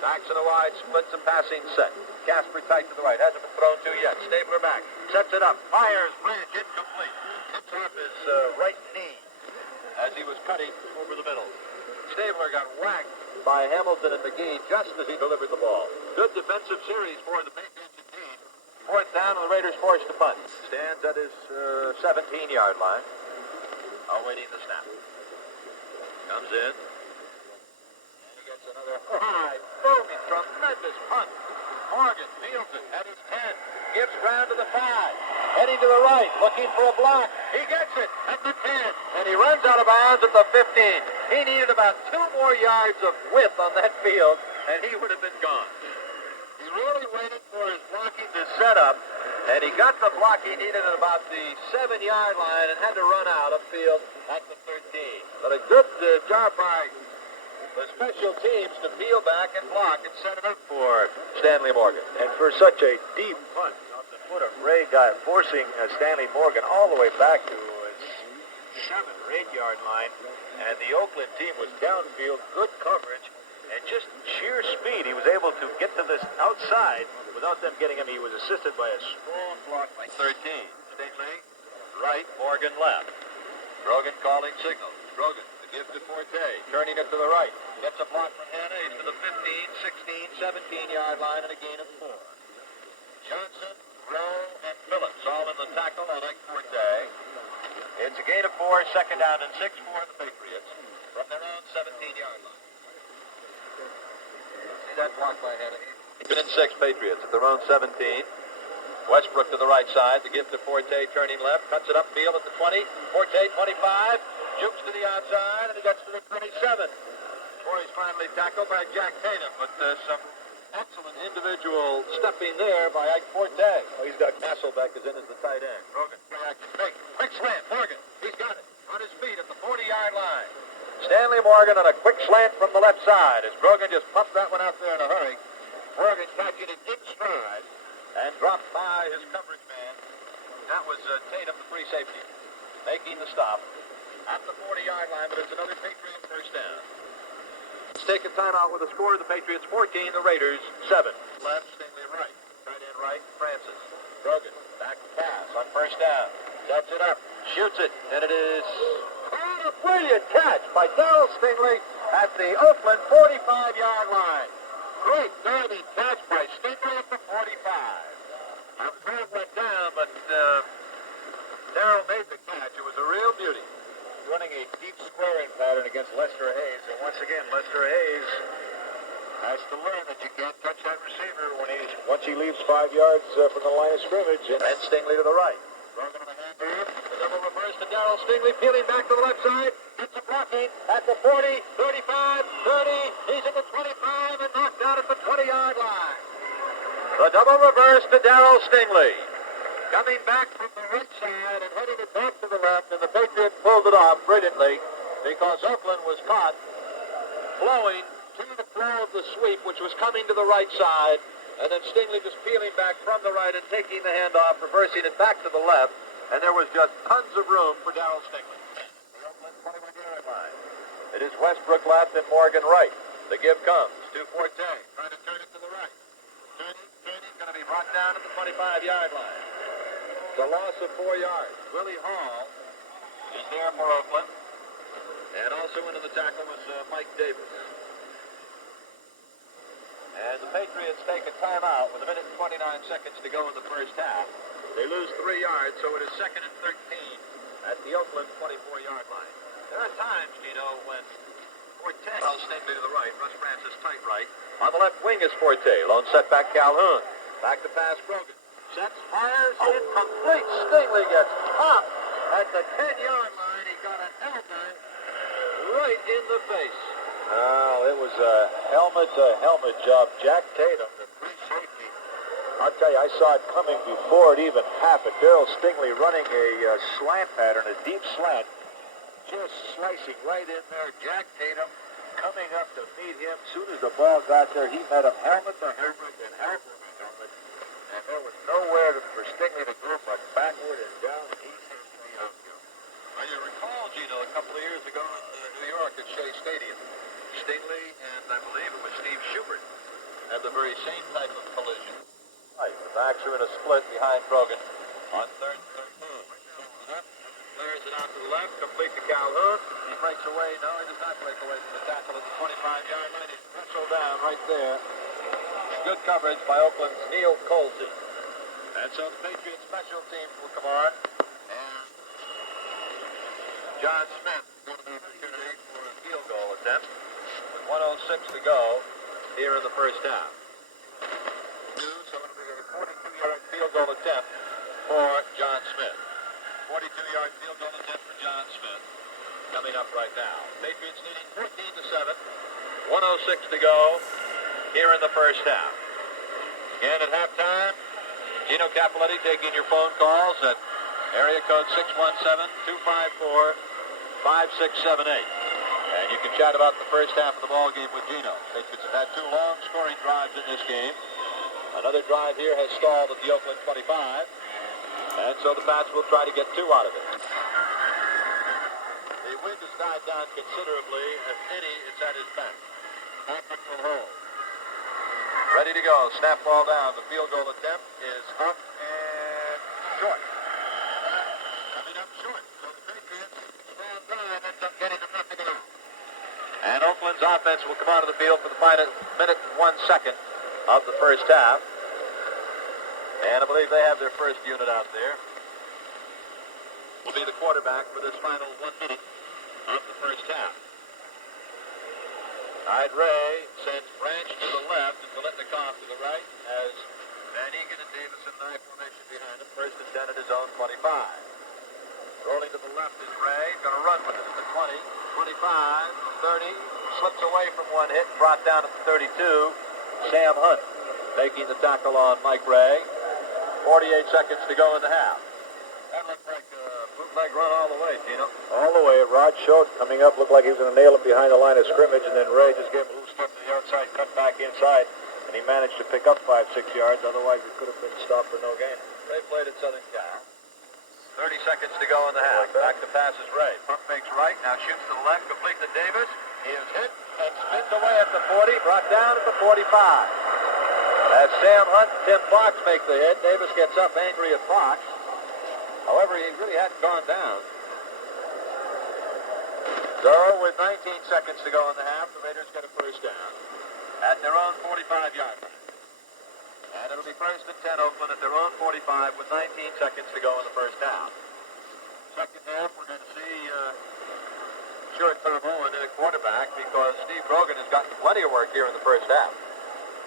Backs in a wide, splits a passing set. Casper tight to the right. Hasn't been thrown to yet. Stabler back. Sets it up. Fires. Branch incomplete. Hits off his right knee as he was cutting over the middle. Stabler got whacked by Hamilton and McGee just as he delivered the ball. Good defensive series for the Patriots indeed. 4th down and the Raiders forced to punt. Stands at his 17-yard line. Awaiting the snap. Comes in. Another high, booming, tremendous punt. Morgan fields it at his 10. Gives ground to the 5. Heading to the right, looking for a block. He gets it at the 10. And he runs out of bounds at the 15. He needed about 2 more yards of width on that field, and he would have been gone. He really waited for his blocking to set up, and he got the block he needed at about the 7-yard line and had to run out of field at the 13. But a good job by the special teams to peel back and block and set it up for Stanley Morgan. And for such a deep punt off the foot of Ray Guy, forcing Stanley Morgan all the way back to his 7 or 8-yard line. And the Oakland team was downfield, good coverage, and just sheer speed. He was able to get to this outside without them getting him. He was assisted by a strong block by 13. Stingley, right, Morgan left. Grogan calling signals. Grogan. Give to Forte, turning it to the right. Gets a block from Hanna. He's to the 15, 16, 17-yard line and a gain of 4. Johnson, Rowe, and Phillips all in the tackle. I like Forte. It's a gain of 4, 2nd down and 6 for the Patriots from their own 17-yard line. See that block by Hanna? 2nd and 6 Patriots at their own 17. Westbrook to the right side. The give to Forte, turning left. Cuts it upfield at the 20. Forte, 25. Jukes to the outside, and he gets to the 27. Before he's finally tackled by Jack Tatum, but some excellent individual stepping there by Ike Forte. Oh, he's got Hasselbeck is in as the tight end. Morgan, big, quick slant. Morgan, he's got it on his feet at the 40-yard line. Stanley Morgan on a quick slant from the left side as Brogan just pumped that one out there in a hurry. Morgan catching it in stride and dropped by his coverage man. That was Tatum, the free safety, making the stop at the 40-yard line, but it's another Patriot first down. Let's take a timeout with a score of the Patriots 14, the Raiders 7. Left, Stingley right. Tight end right, Francis. Brogan, back to pass on first down. Sets it up, shoots it, and it is a brilliant catch by Darryl Stingley at the Oakland 45-yard line. Great diving catch by Stingley at the 45. The crowd went down, but Darryl made the catch. It was a real beauty. Running a deep squaring pattern against Lester Hayes. And once again, Lester Hayes has to learn that you can't touch that receiver once he leaves 5 yards from the line of scrimmage. And Stingley to the right. Brogan on the handoff. The double reverse to Darryl Stingley, peeling back to the left side. Gets a blocking at the 40, 35, 30. He's at the 25 and knocked out at the 20-yard line. The double reverse to Darryl Stingley. Coming back from the right side and heading it back to the left, and the Patriots pulled it off brilliantly because Oakland was caught flowing to the flow of the sweep, which was coming to the right side, and then Stingley just peeling back from the right and taking the handoff, reversing it back to the left, and there was just tons of room for Darryl Stingley. The Oakland 21-yard line. It is Westbrook left and Morgan right. The give comes to Forte, trying to turn it to the right. Turning, going to be brought down at the 25-yard line. The loss of 4 yards. Willie Hall is there for Oakland. And also into the tackle was Mike Davis. And the Patriots take a timeout with 1 minute and 29 seconds to go in the first half. They lose 3 yards, so it is 2nd and 13 at the Oakland 24-yard line. There are times, when Forte, Stingley to the right, Russ Francis tight right. On the left wing is Forte. Lone setback Calhoun. Back to pass Brogan. Sets, fires, incomplete. Stingley gets popped at the 10-yard line. He got an elbow right in the face. Well, it was a helmet-to-helmet job. Jack Tatum, the free safety. I'll tell you, I saw it coming before it even happened. Darryl Stingley running a slant pattern, a deep slant, just slicing right in there. Jack Tatum coming up to meet him. As soon as the ball got there, he met him helmet-to-helmet and helmet-to-helmet. And there was nowhere for Stingley to go but backward and down, and he seems to be outfield. Well, you recall, Gino, a couple of years ago in New York at Shea Stadium, Stingley and I believe it was Steve Schubert had the very same type of collision. Right, the backs are in a split behind Brogan on third and 13. Clears it out to the left, complete to Calhoun. He breaks away. No, he does not break away from the tackle at the 25-yard line. He's wrestled down right there. Good coverage by Oakland's Neil Colsey. And so the Patriots special teams will come on. And John Smith is going to be opportunity for a field goal attempt with 1:06 to go here in the first half. So it'll be a 42-yard field goal attempt for John Smith. 42-yard field goal attempt for John Smith coming up right now. Patriots leading 14-7. 1:06 to go here in the first half. Again at halftime, Gino Capoletti taking your phone calls at area code 617-254-5678. And you can chat about the first half of the ball game with Gino. Patriots have had two long scoring drives in this game. Another drive here has stalled at the Oakland 25. And so the Pats will try to get two out of it. The wind has died down considerably. If any, it's at his back. Patrick will hold. Ready to go. Snap ball down. The field goal attempt is up and short. Coming up short. So the Patriots, long drive, ends up getting them nothing out. And Oakland's offense will come out of the field for the final minute and 1 second of the first half. And I believe they have their first unit out there. Will be the quarterback for this final 1 minute of the first half. Hyde Ray sends Branch to the left and Biletnikoff to the right as Van Egan and Davison in I formation behind him. First and 10 at his own 25. Rolling to the left is Ray. Going to run with it at the 20, 25, 30. Slips away from one hit. Brought down at the 32. Sam Hunt making the tackle on Mike Ray. 48 seconds to go in the half. That looked like a bootleg run all the way, Gino. All the way. Rod Schultz coming up, looked like he was going to nail him behind the line of scrimmage, and then Ray just gave him a little step to the outside, cut back inside, and he managed to pick up 5-6 yards. Otherwise, it could have been stopped for no gain. Ray played at Southern Cal. 30 seconds to go in the half. Back to pass is Ray. Pump fakes right, now shoots to the left, complete to Davis. He is hit and spins away at the 40, brought down at the 45. As Sam Hunt and Tim Fox make the hit, Davis gets up angry at Fox. However, he really hadn't gone down. So, with 19 seconds to go in the half, the Raiders get a first down at their own 45-yard line. And it'll be first and 10 Oakland at their own 45 with 19 seconds to go in the first down. Second half, we're going to see Tom Owen in a quarterback because Steve Brogan has gotten plenty of work here in the first half.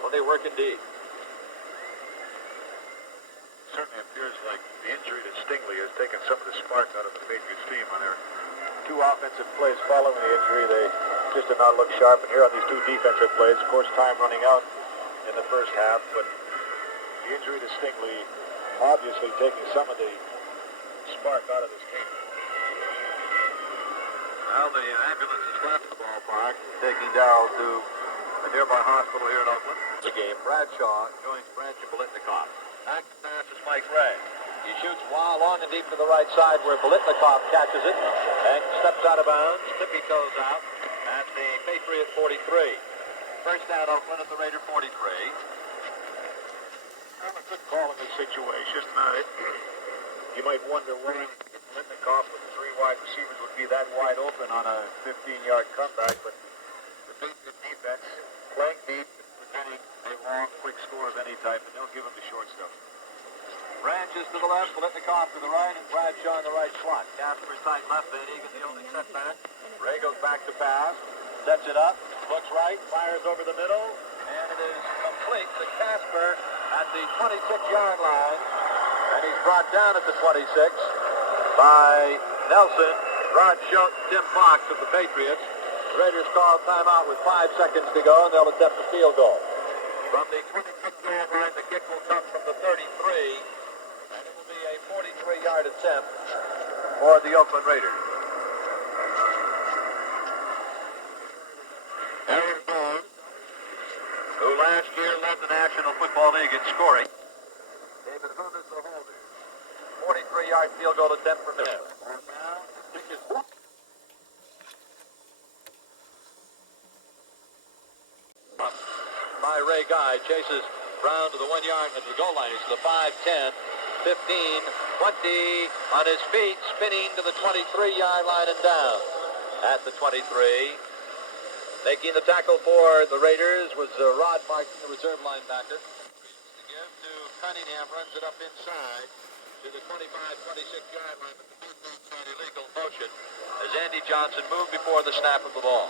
Plenty of work indeed. Certainly appears like the injury to Stingley has taken some of the spark out of the Patriots team on their two offensive plays following the injury. They just did not look sharp. And here on these two defensive plays, of course, time running out in the first half, but the injury to Stingley obviously taking some of the spark out of this team. Well, the ambulance has left the ballpark, taking Darryl to a nearby hospital here in Oakland. The game, Bradshaw joins Branch and Biletnikoff. Back to pass is Mike Ray. He shoots long and deep to the right side where Biletnikoff catches it and steps out of bounds. Tippy toes out at the Patriot 43. First down Oakland at the Raider 43. Well, a good call in this situation. You might wonder why Biletnikoff with three wide receivers would be that wide open on a 15-yard comeback, but the Patriot defense playing deep, preventing a long, quick score of any type, and they'll give him the short stuff. Branch is to the left, Biletnikoff to the right, and Bradshaw in the right slot. Casper tight left, Van Egan the only setback. Ray goes back to pass, sets it up, looks right, fires over the middle, and it is complete to Casper at the 26-yard line. And he's brought down at the 26 by Nelson. Rod Schultz, Tim Fox of the Patriots. The Raiders call timeout with 5 seconds to go, and they'll attempt a field goal. From the 26-yard line, the kick will come from the 33, and it will be a 43-yard attempt for the Oakland Raiders. Aaron Boone, who last year led the National Football League in scoring. David Hunt is the holder. 43-yard field goal attempt for him. And now, the kick is blocked. By Ray Guy, chases Brown to the 1-yard at the goal line. He's to the 5, 10, 15, 20, on his feet, spinning to the 23-yard line and down at the 23. Making the tackle for the Raiders was Rod Martin, the reserve linebacker. To give to Cunningham, runs it up inside to the 25, 26-yard line, but the defense had illegal motion as Andy Johnson moved before the snap of the ball.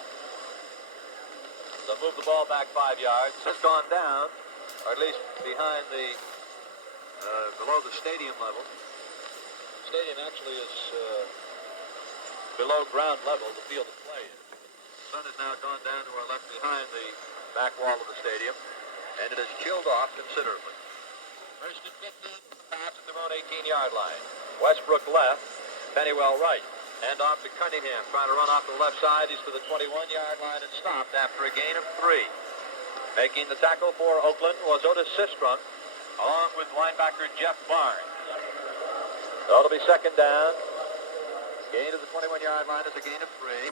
So move the ball back 5 yards. It's gone down, or at least behind the, below the stadium level. The stadium actually is below ground level, the field of play is. The sun has now gone down to our left behind the back wall of the stadium, and it has chilled off considerably. First and 15, pass at their own 18-yard line. Westbrook left, Pennywell right. Hand off to Cunningham, trying to run off the left side. He's to the 21-yard line and stopped after a gain of 3. Making the tackle for Oakland was Otis Sistrunk, along with linebacker Jeff Barnes. So it'll be second down. Gain to the 21-yard line is a gain of 3. 12.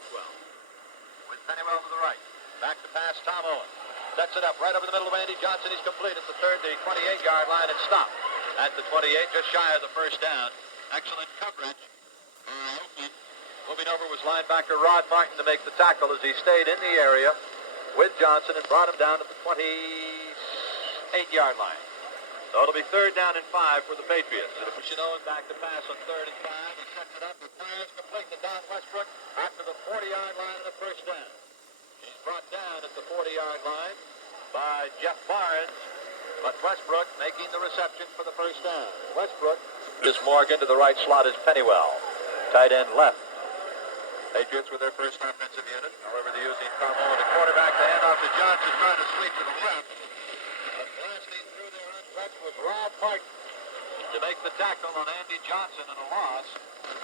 With Pennywell to the right. Back to pass, Tom Owen. Sets it up right over the middle of Andy Johnson. He's complete at the 28-yard line and stopped at the 28, just shy of the first down. Excellent coverage. Oakland. Moving over was linebacker Rod Martin to make the tackle as he stayed in the area with Johnson and brought him down to the 28-yard line. So it'll be third down and 5 for the Patriots. And Owen back to pass on third and 5. He sets it up. He fires complete to Don Westbrook after the 40-yard line and the first down. He's brought down at the 40-yard line by Jeff Barnes, but Westbrook making the reception for the first down. Westbrook. This Morgan to the right slot is Pennywell. Tight end left. Patriots with their first offensive unit. However, they're using Tom Owen, the quarterback, to hand off to Johnson, trying to sweep to the left. But blasting through there untouched was Rod Martin to make the tackle on Andy Johnson and a loss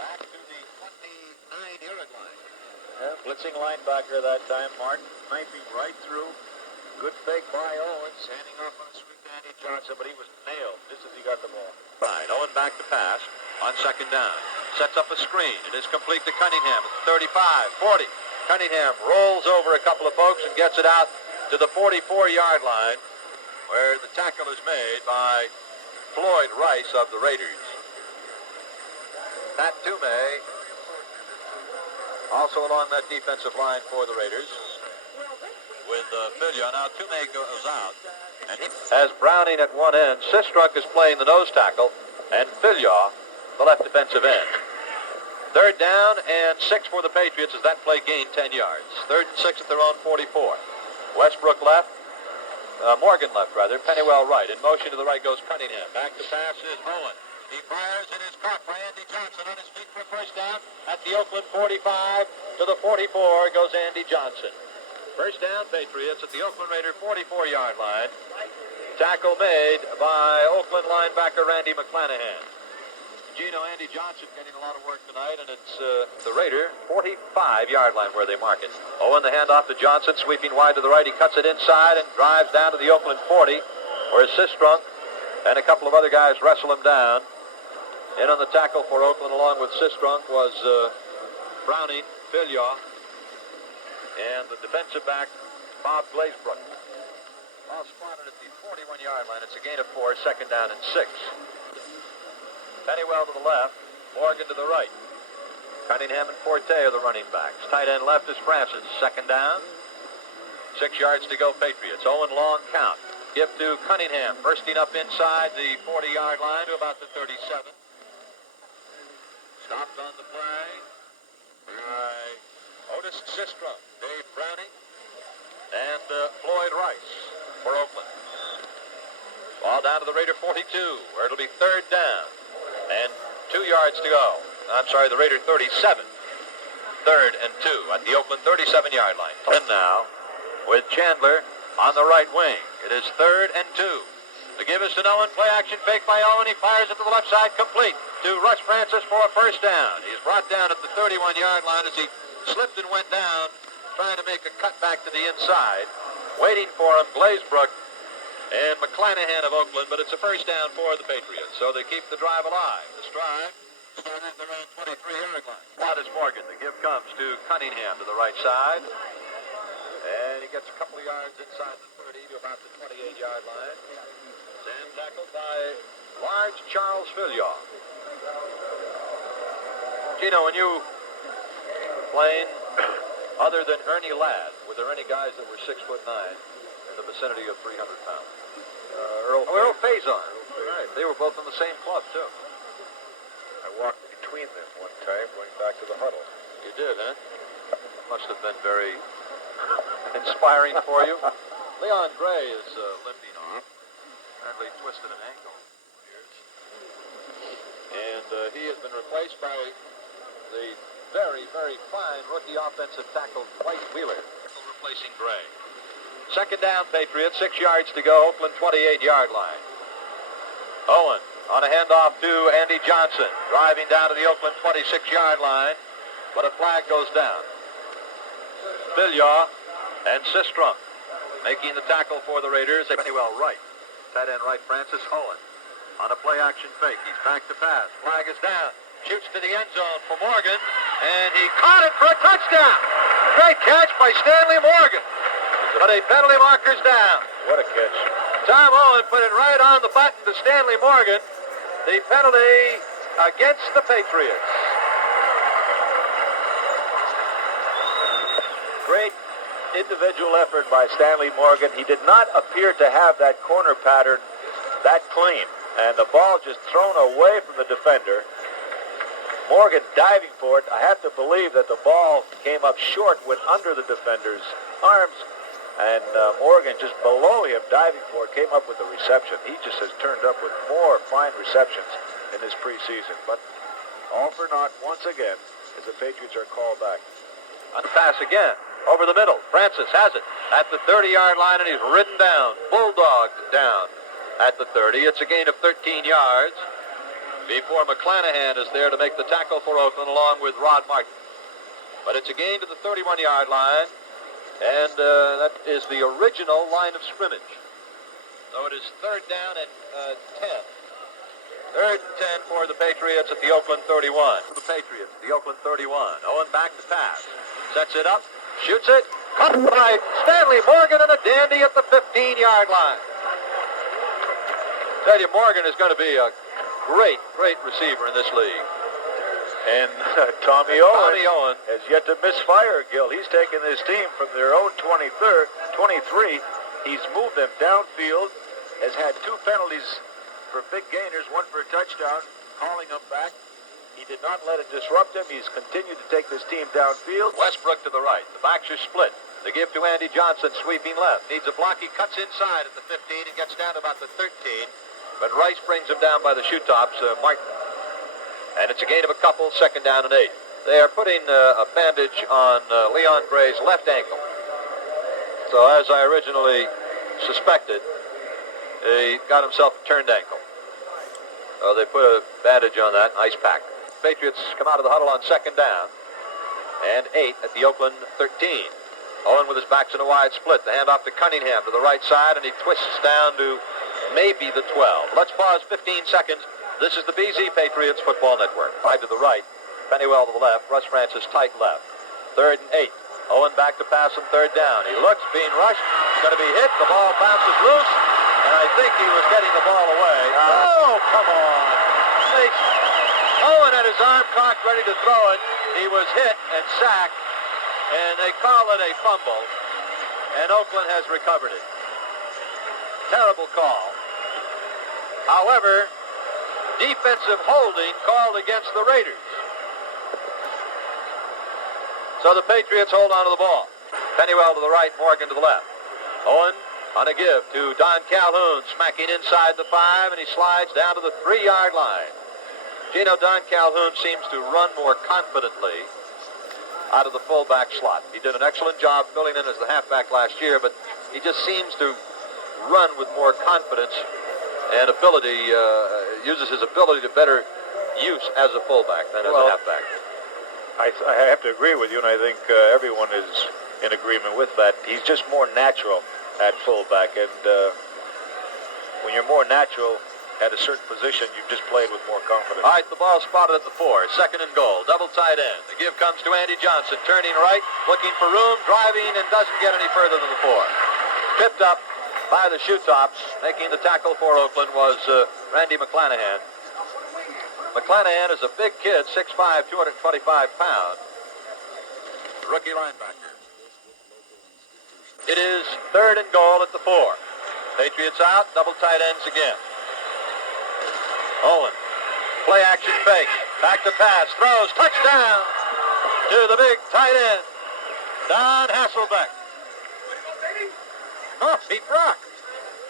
back to the 29-yard line. Yeah, blitzing linebacker that time. Martin knifing right through. Good fake by Owens, handing off on a sweep to Andy Johnson, but he was nailed just as he got the ball. Right, Owen back to pass on second down. Sets up a screen. It is complete to Cunningham at 35, 40. Cunningham rolls over a couple of folks and gets it out to the 44-yard line, where the tackle is made by Floyd Rice of the Raiders. TATUM also along that defensive line for the Raiders with Filia. Now Tume goes out, and he has Browning at one end. Sistrunk is playing the nose tackle, and Filia the left defensive end. Third down and 6 for the Patriots as that play gained 10 yards. Third and 6 at their own 44. Westbrook left. Morgan left, rather. Pennywell right. In motion to the right goes Cunningham. Back to pass is Owen. He fires and is caught by Andy Johnson on his feet for a first down. At the Oakland 45 to the 44 goes Andy Johnson. First down, Patriots at the Oakland Raider 44-yard line. Tackle made by Oakland linebacker Randy McClanahan. Gino, Andy Johnson getting a lot of work tonight, and it's the Raider 45-yard line where they mark it. Owen the handoff to Johnson, sweeping wide to the right. He cuts it inside and drives down to the Oakland 40, where Sistrunk and a couple of other guys wrestle him down. In on the tackle for Oakland along with Sistrunk was Browning, Filia, and the defensive back, Bob Glazebrook. All spotted at the 41-yard line. It's a gain of 4, second down and 6. Pennywell to the left, Morgan to the right. Cunningham and Forte are the running backs. Tight end left is Francis. Second down. 6 yards to go, Patriots. Owen long count. Give to Cunningham, bursting up inside the 40-yard line to about the 37. Stopped on the play by Otis Sistrunk, Dave Browning, and Floyd Rice for Oakland. Ball down to the Raider 42, where it'll be third down. And 2 yards to go. I'm sorry, the Raider 37. 3rd and 2 at the Oakland 37-yard line. And now, with Chandler on the right wing, it is 3rd and 2. The give is to Owen. Play action fake by Owen. He fires it to the left side, complete to Russ Francis for a first down. He's brought down at the 31-yard line as he slipped and went down, trying to make a cut back to the inside. Waiting for him, Glazebrook and McClanahan of Oakland, but it's a first down for the Patriots, so they keep the drive alive. The stride started at the around 23-yard line. Out is Morgan. The give comes to Cunningham to the right side, and he gets a couple of yards inside the 30 to about the 28-yard line. Then tackled by large Charles Fillion. Gino, when you were playing, other than Ernie Ladd, were there any guys that were 6'9" in the vicinity of 300 pounds? Earl Faison. Right. They were both in the same club, too. I walked between them one time going back to the huddle. You did, huh? Must have been very inspiring for you. Leon Gray is limping off. Apparently twisted an ankle. And he has been replaced by the very, very fine rookie offensive tackle Dwight Wheeler, replacing Gray. Second down, Patriots, 6 yards to go, Oakland 28-yard line. Owen on a handoff to Andy Johnson, driving down to the Oakland 26-yard line, but a flag goes down. Villar and Sistrom making the tackle for the Raiders. Pennywell right. Tight end right, Francis Owen. On a play action fake. He's back to pass. Flag is down. Shoots to the end zone for Morgan. And he caught it for a touchdown. Great catch by Stanley Morgan. But a penalty marker's down. What a catch. Tom Owen put it right on the button to Stanley Morgan. The penalty against the Patriots. Great individual effort by Stanley Morgan. He did not appear to have that corner pattern that clean. And the ball just thrown away from the defender. Morgan diving for it. I have to believe that the ball came up short, went under the defender's arms, and Morgan just below him diving for it, came up with the reception. He just has turned up with more fine receptions in this preseason. But all for naught once again as the Patriots are called back. On the pass again. Over the middle. Francis has it at the 30-yard line, and he's ridden down. Bulldogged down at the 30. It's a gain of 13 yards before McClanahan is there to make the tackle for Oakland along with Rod Martin. But it's a gain to the 31-yard line, and that is the original line of scrimmage. So it is third down and 10. Third and 10 for the Patriots at the Oakland 31. For the Patriots, the Oakland 31. Owen back to pass. Sets it up. Shoots it. Caught by Stanley Morgan and a dandy at the 15-yard line. Tell you, Morgan is going to be a great, great receiver in this league. And Tommy Owen has yet to misfire, Gil. He's taken his team from their own 23. He's moved them downfield, has had 2 penalties for big gainers, 1 for a touchdown, calling them back. He did not let it disrupt him. He's continued to take this team downfield. Westbrook to the right. The backs are split. The give to Andy Johnson, sweeping left. Needs a block. He cuts inside at the 15 and gets down to about the 13. But Rice brings him down by the shoe tops, Martin. And it's a gain of a couple, second down and 8. They are putting a bandage on Leon Gray's left ankle. So as I originally suspected, he got himself a turned ankle. So they put a bandage on that, ice pack. Patriots come out of the huddle on second down and 8 at the Oakland 13. Owen with his backs in a wide split. The handoff to Cunningham to the right side, and he twists down to maybe the 12. Let's pause 15 seconds. This is the BZ Patriots Football Network. 5 to the right. Pennywell to the left. Russ Francis tight left. Third and 8. Owen back to pass on third down. He looks, being rushed. Going to be hit. The ball bounces loose. And I think he was getting the ball away. Oh, come on. Owen had his arm cocked ready to throw it. He was hit and sacked. And they call it a fumble. And Oakland has recovered it. Terrible call. However, defensive holding called against the Raiders. So the Patriots hold on to the ball. Pennywell to the right, Morgan to the left. Owen on a give to Don Calhoun, smacking inside the 5, and he slides down to the 3-yard line. Gino, Don Calhoun seems to run more confidently out of the fullback slot. He did an excellent job filling in as the halfback last year, but he just seems to run with more confidence and ability, uses his ability to better use as a fullback than as a halfback. I have to agree with you, and I think everyone is in agreement with that. He's just more natural at fullback, and when you're more natural at a certain position, you've just played with more confidence. All right, the ball spotted at the 4, second and goal, double tight end. The give comes to Andy Johnson, turning right, looking for room, driving, and doesn't get any further than the 4. Tipped up by the shoe tops. Making the tackle for Oakland was Randy McClanahan. McClanahan is a big kid, 6'5", 225 pounds. Rookie linebacker. It is third and goal at the 4. Patriots out, double tight ends again. Owen, play action fake, back to pass, throws, touchdown to the big tight end, Don Hasselbeck. Oh, Pete Brock.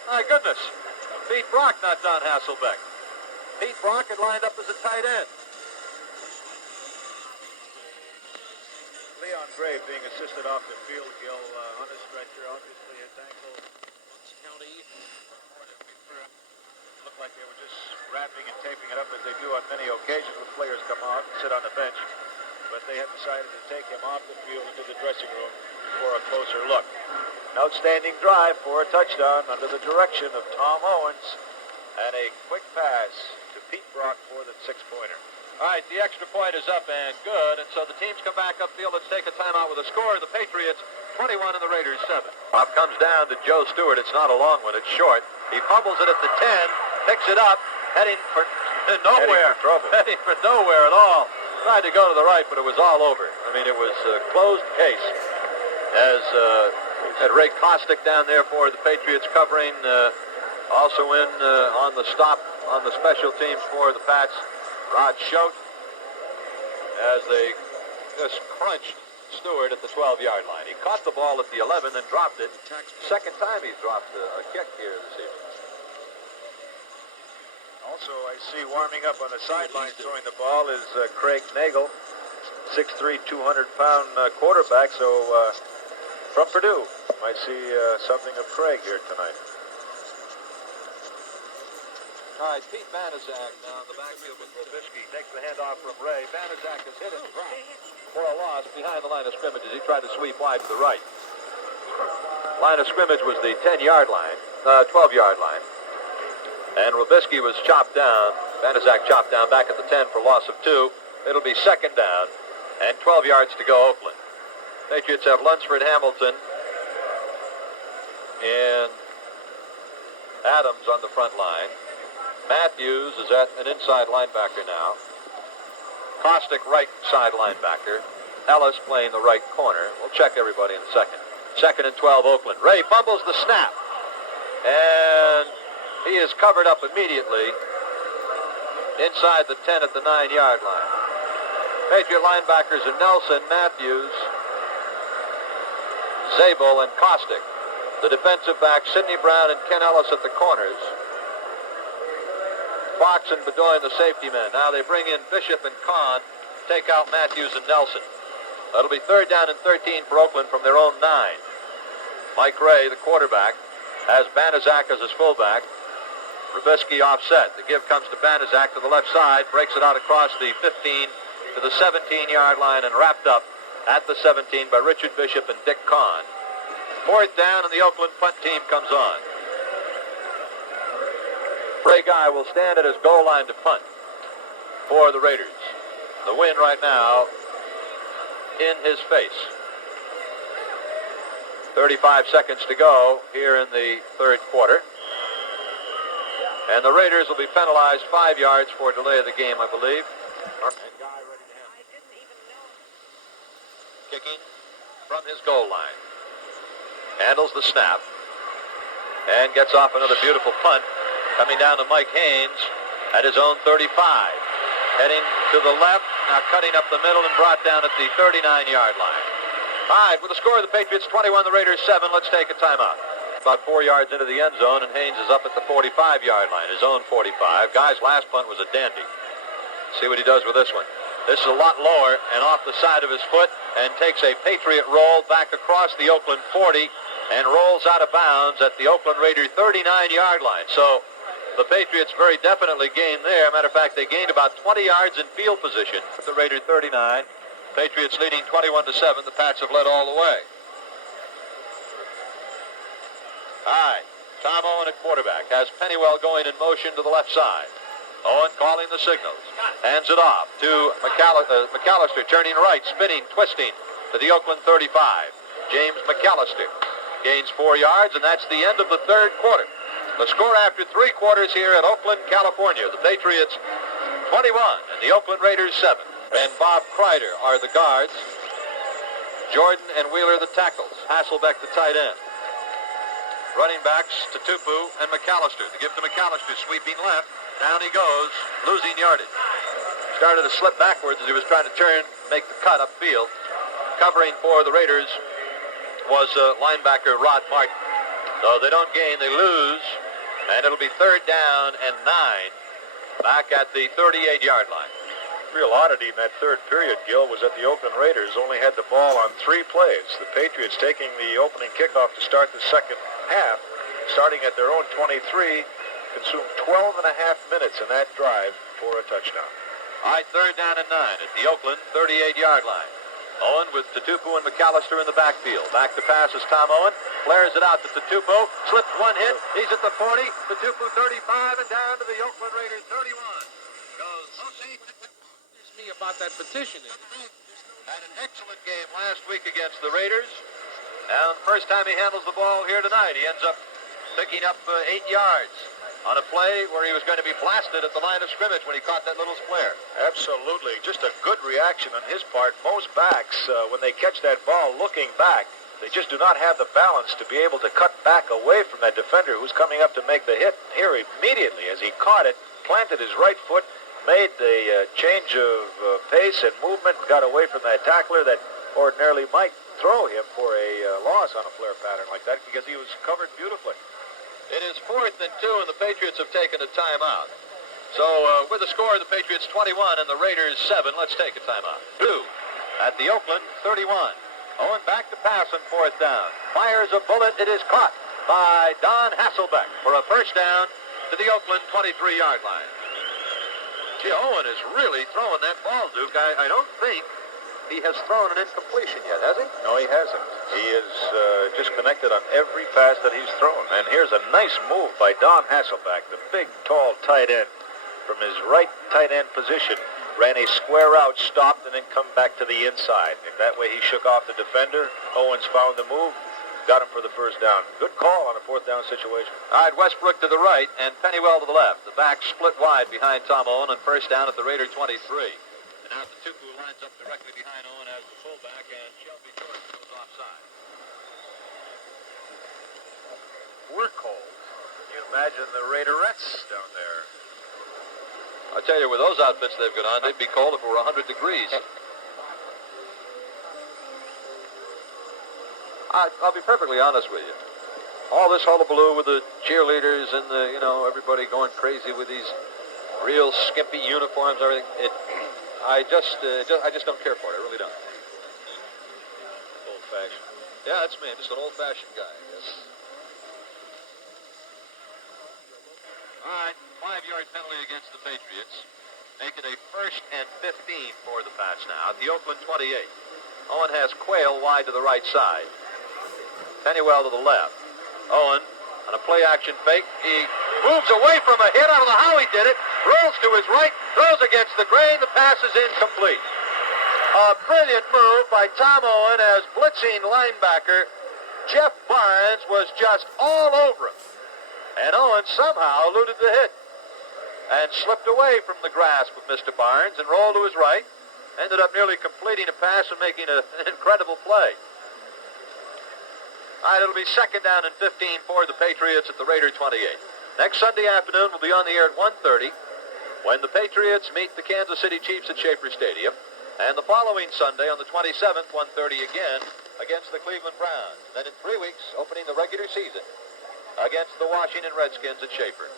My goodness. Pete Brock, not Don Hasselbeck. Pete Brock had lined up as a tight end. Leon Gray being assisted off the field, Gil, on a stretcher, obviously his ankle. County. Looked like they were just wrapping and taping it up as they do on many occasions when players come out and sit on the bench. But they have decided to take him off the field into the dressing room for a closer look. An outstanding drive for a touchdown under the direction of Tom Owens, and a quick pass to Pete Brock for the 6-pointer. All right, the extra point is up and good, and so the teams come back upfield. Let's take a timeout with a score. The Patriots 21 and the Raiders 7. Off comes down to Joe Stewart. It's not a long one. It's short. He fumbles it at the 10, picks it up, heading for nowhere. Heading for trouble. Heading for nowhere at all. Tried to go to the right, but it was all over. I mean, it was a closed case. As had Ray Kostick down there for the Patriots covering. Also in on the stop on the special teams for the Pats, Rod Schote, as they just crunched Stewart at the 12-yard line. He caught the ball at the 11 and dropped it. Second time he's dropped a kick here this evening. Also, I see warming up on the sideline throwing the ball is Craig Nagel, 6'3", 200-pound quarterback. So from Purdue, might see something of Craig here tonight. All right, Pete Banaszak now in the backfield with Robisky. Takes the handoff from Ray. Banaszak is hit and dropped for a loss behind the line of scrimmage as he tried to sweep wide to the right. Line of scrimmage was the 10-yard line, 12-yard line. And Robisky was chopped down. Banaszak chopped down back at the 10 for loss of 2. It'll be second down and 12 yards to go, Oakland. Patriots have Lunsford, Hamilton, and Adams on the front line. Matthews is at an inside linebacker now. Kostick, right side linebacker. Ellis playing the right corner. We'll check everybody in a second. Second and 12, Oakland. Ray fumbles the snap. And he is covered up immediately inside the 10 at the 9-yard line. Patriot linebackers are Nelson, Matthews, Zabel, and Kostick. The defensive backs, Sidney Brown and Ken Ellis at the corners. Fox and Bedoin, the safety men. Now they bring in Bishop and Kahn, take out Matthews and Nelson. That'll be third down and 13 for Oakland from their own 9. Mike Ray, the quarterback, has Banaszak as his fullback. Robisky offset. The give comes to Banaszak to the left side, breaks it out across the 15 to the 17-yard line and wrapped up at the 17 by Richard Bishop and Dick Kahn. Fourth down and the Oakland punt team comes on. Ray Guy will stand at his goal line to punt for the Raiders. The wind right now in his face. 35 seconds to go here in the third quarter. And the Raiders will be penalized 5 yards for delay of the game, I believe. And Guy ready to handle. Kicking from his goal line. Handles the snap. And gets off another beautiful punt. Coming down to Mike Haynes at his own 35. Heading to the left, now cutting up the middle and brought down at the 39-yard line. All right, with the score of the Patriots 21, the Raiders 7, let's take a timeout. About 4 yards into the end zone, and Haynes is up at the 45-yard line, his own 45. Guy's last punt was a dandy. See what he does with this one. This is a lot lower and off the side of his foot and takes a Patriot roll back across the Oakland 40 and rolls out of bounds at the Oakland Raider 39-yard line. So the Patriots very definitely gained there. Matter of fact, they gained about 20 yards in field position at the Raider 39. Patriots leading 21-7. The Pats have led all the way. All right. Tom Owen at quarterback has Pennywell going in motion to the left side. Owen calling the signals. Hands it off to McAllister, turning right, spinning, twisting to the Oakland 35. James McAllister gains 4 yards, and that's the end of the third quarter. The score after 3 quarters here at Oakland, California. The Patriots 21 and the Oakland Raiders 7. And Bob Kreider are the guards. Jordan and Wheeler the tackles. Hasselbeck the tight end. Running backs to Tupu and McAllister. To give to McAllister, sweeping left. Down he goes, losing yardage. Started to slip backwards as he was trying to turn, make the cut upfield. Covering for the Raiders was linebacker Rod Martin. So they don't gain, they lose. And it'll be 3rd down and 9 back at the 38-yard line. Real oddity in that third period, Gil, was that the Oakland Raiders only had the ball on 3 plays. The Patriots taking the opening kickoff to start the second half, starting at their own 23, consumed 12 and a half minutes in that drive for a touchdown. All right, 3rd down and 9 at the Oakland 38-yard line. Owen with Tatupu and McAllister in the backfield. Back to pass is Tom Owen. Flares it out to Tatupu. Slips one hit. He's at the 40. Tatupu 35 and down to the Oakland Raiders 31. Goes Jose. Me about that petition. Had an excellent game last week against the Raiders. Now, the first time he handles the ball here tonight, he ends up picking up 8 yards on a play where he was going to be blasted at the line of scrimmage when he caught that little flare. Absolutely. Just a good reaction on his part. Most backs, when they catch that ball looking back, they just do not have the balance to be able to cut back away from that defender who's coming up to make the hit. Here, immediately, as he caught it, planted his right foot, made the change of pace and movement, got away from that tackler that ordinarily might throw him for a loss on a flare pattern like that because he was covered beautifully. It is 4th and 2, and the Patriots have taken a timeout. So with the score, the Patriots 21 and the Raiders 7, let's take a timeout. 2 at the Oakland 31. Owen back to pass on 4th down. Fires a bullet. It is caught by Don Hasselbeck for a first down to the Oakland 23-yard line. Gee, Owen is really throwing that ball, Duke. I don't think he has thrown an incompletion yet, has he? No, he hasn't. He is just connected on every pass that he's thrown. And here's a nice move by Don Hasselbeck, the big, tall tight end. From his right tight end position, ran a square out, stopped, and then come back to the inside. And that way he shook off the defender. Owens found the move, got him for the first down. Good call on a 4th down situation. All right, Westbrook to the right and Pennywell to the left. The back split wide behind Tom Owen on first down at the Raider 23. And now Tatupu lines up directly behind Owen as the fullback, and Shelby Jordan goes offside. We're cold. You imagine the Raiderettes down there. I tell you, with those outfits they've got on, they'd be cold if it were 100 degrees. I'll be perfectly honest with you. All this hullabaloo with the cheerleaders and the, everybody going crazy with these real skimpy uniforms, everything. I just don't care for it. I really don't. Old-fashioned. Yeah, that's me. I'm just an old-fashioned guy, I guess. All right, 5-yard penalty against the Patriots. Make it a 1st and 15 for the Pats now at the Oakland 28. Owen has Quayle wide to the right side. Pennywell to the left. Owen on a play-action fake. He moves away from a hit. I don't know how he did it. Rolls to his right. Throws against the grain. The pass is incomplete. A brilliant move by Tom Owen as blitzing linebacker Jeff Barnes was just all over him. And Owen somehow eluded the hit and slipped away from the grasp of Mr. Barnes and rolled to his right. Ended up nearly completing a pass and making an incredible play. All right, it'll be 2nd down and 15 for the Patriots at the Raider 28. Next Sunday afternoon, we'll be on the air at 1:30 when the Patriots meet the Kansas City Chiefs at Schaefer Stadium. And the following Sunday on the 27th, 1:30 again against the Cleveland Browns. Then in 3 weeks, opening the regular season against the Washington Redskins at Schaefer.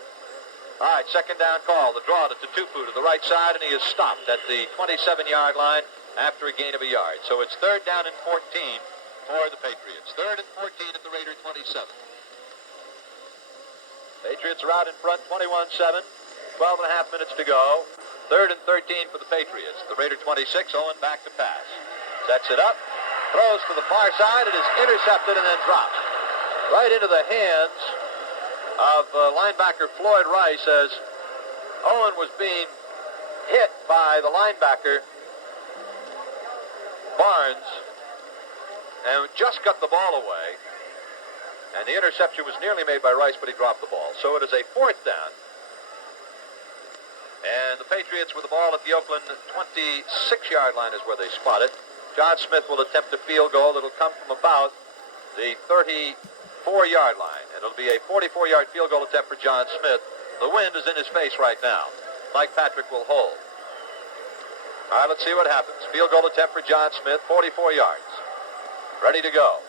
All right, second down call. The draw to Tupu to the right side, and he is stopped at the 27-yard line after a gain of a yard. So it's third down and 14 for the Patriots. Third and 14 at the Raider 27. Patriots are out in front, 21-7. 12 and a half minutes to go. Third and 13 for the Patriots. The Raider 26, Owen back to pass. Sets it up, throws to the far side. It is intercepted and then dropped right into the hands of linebacker Floyd Rice as Owen was being hit by the linebacker Barnes and just got the ball away. And the interception was nearly made by Rice, but he dropped the ball. So it is a fourth down. And the Patriots with the ball at the Oakland 26-yard line is where they spot it. John Smith will attempt a field goal. It'll come from about the 34-yard line. And it'll be a 44-yard field goal attempt for John Smith. The wind is in his face right now. Mike Patrick will hold. All right, let's see what happens. Field goal attempt for John Smith, 44 yards. Ready to go.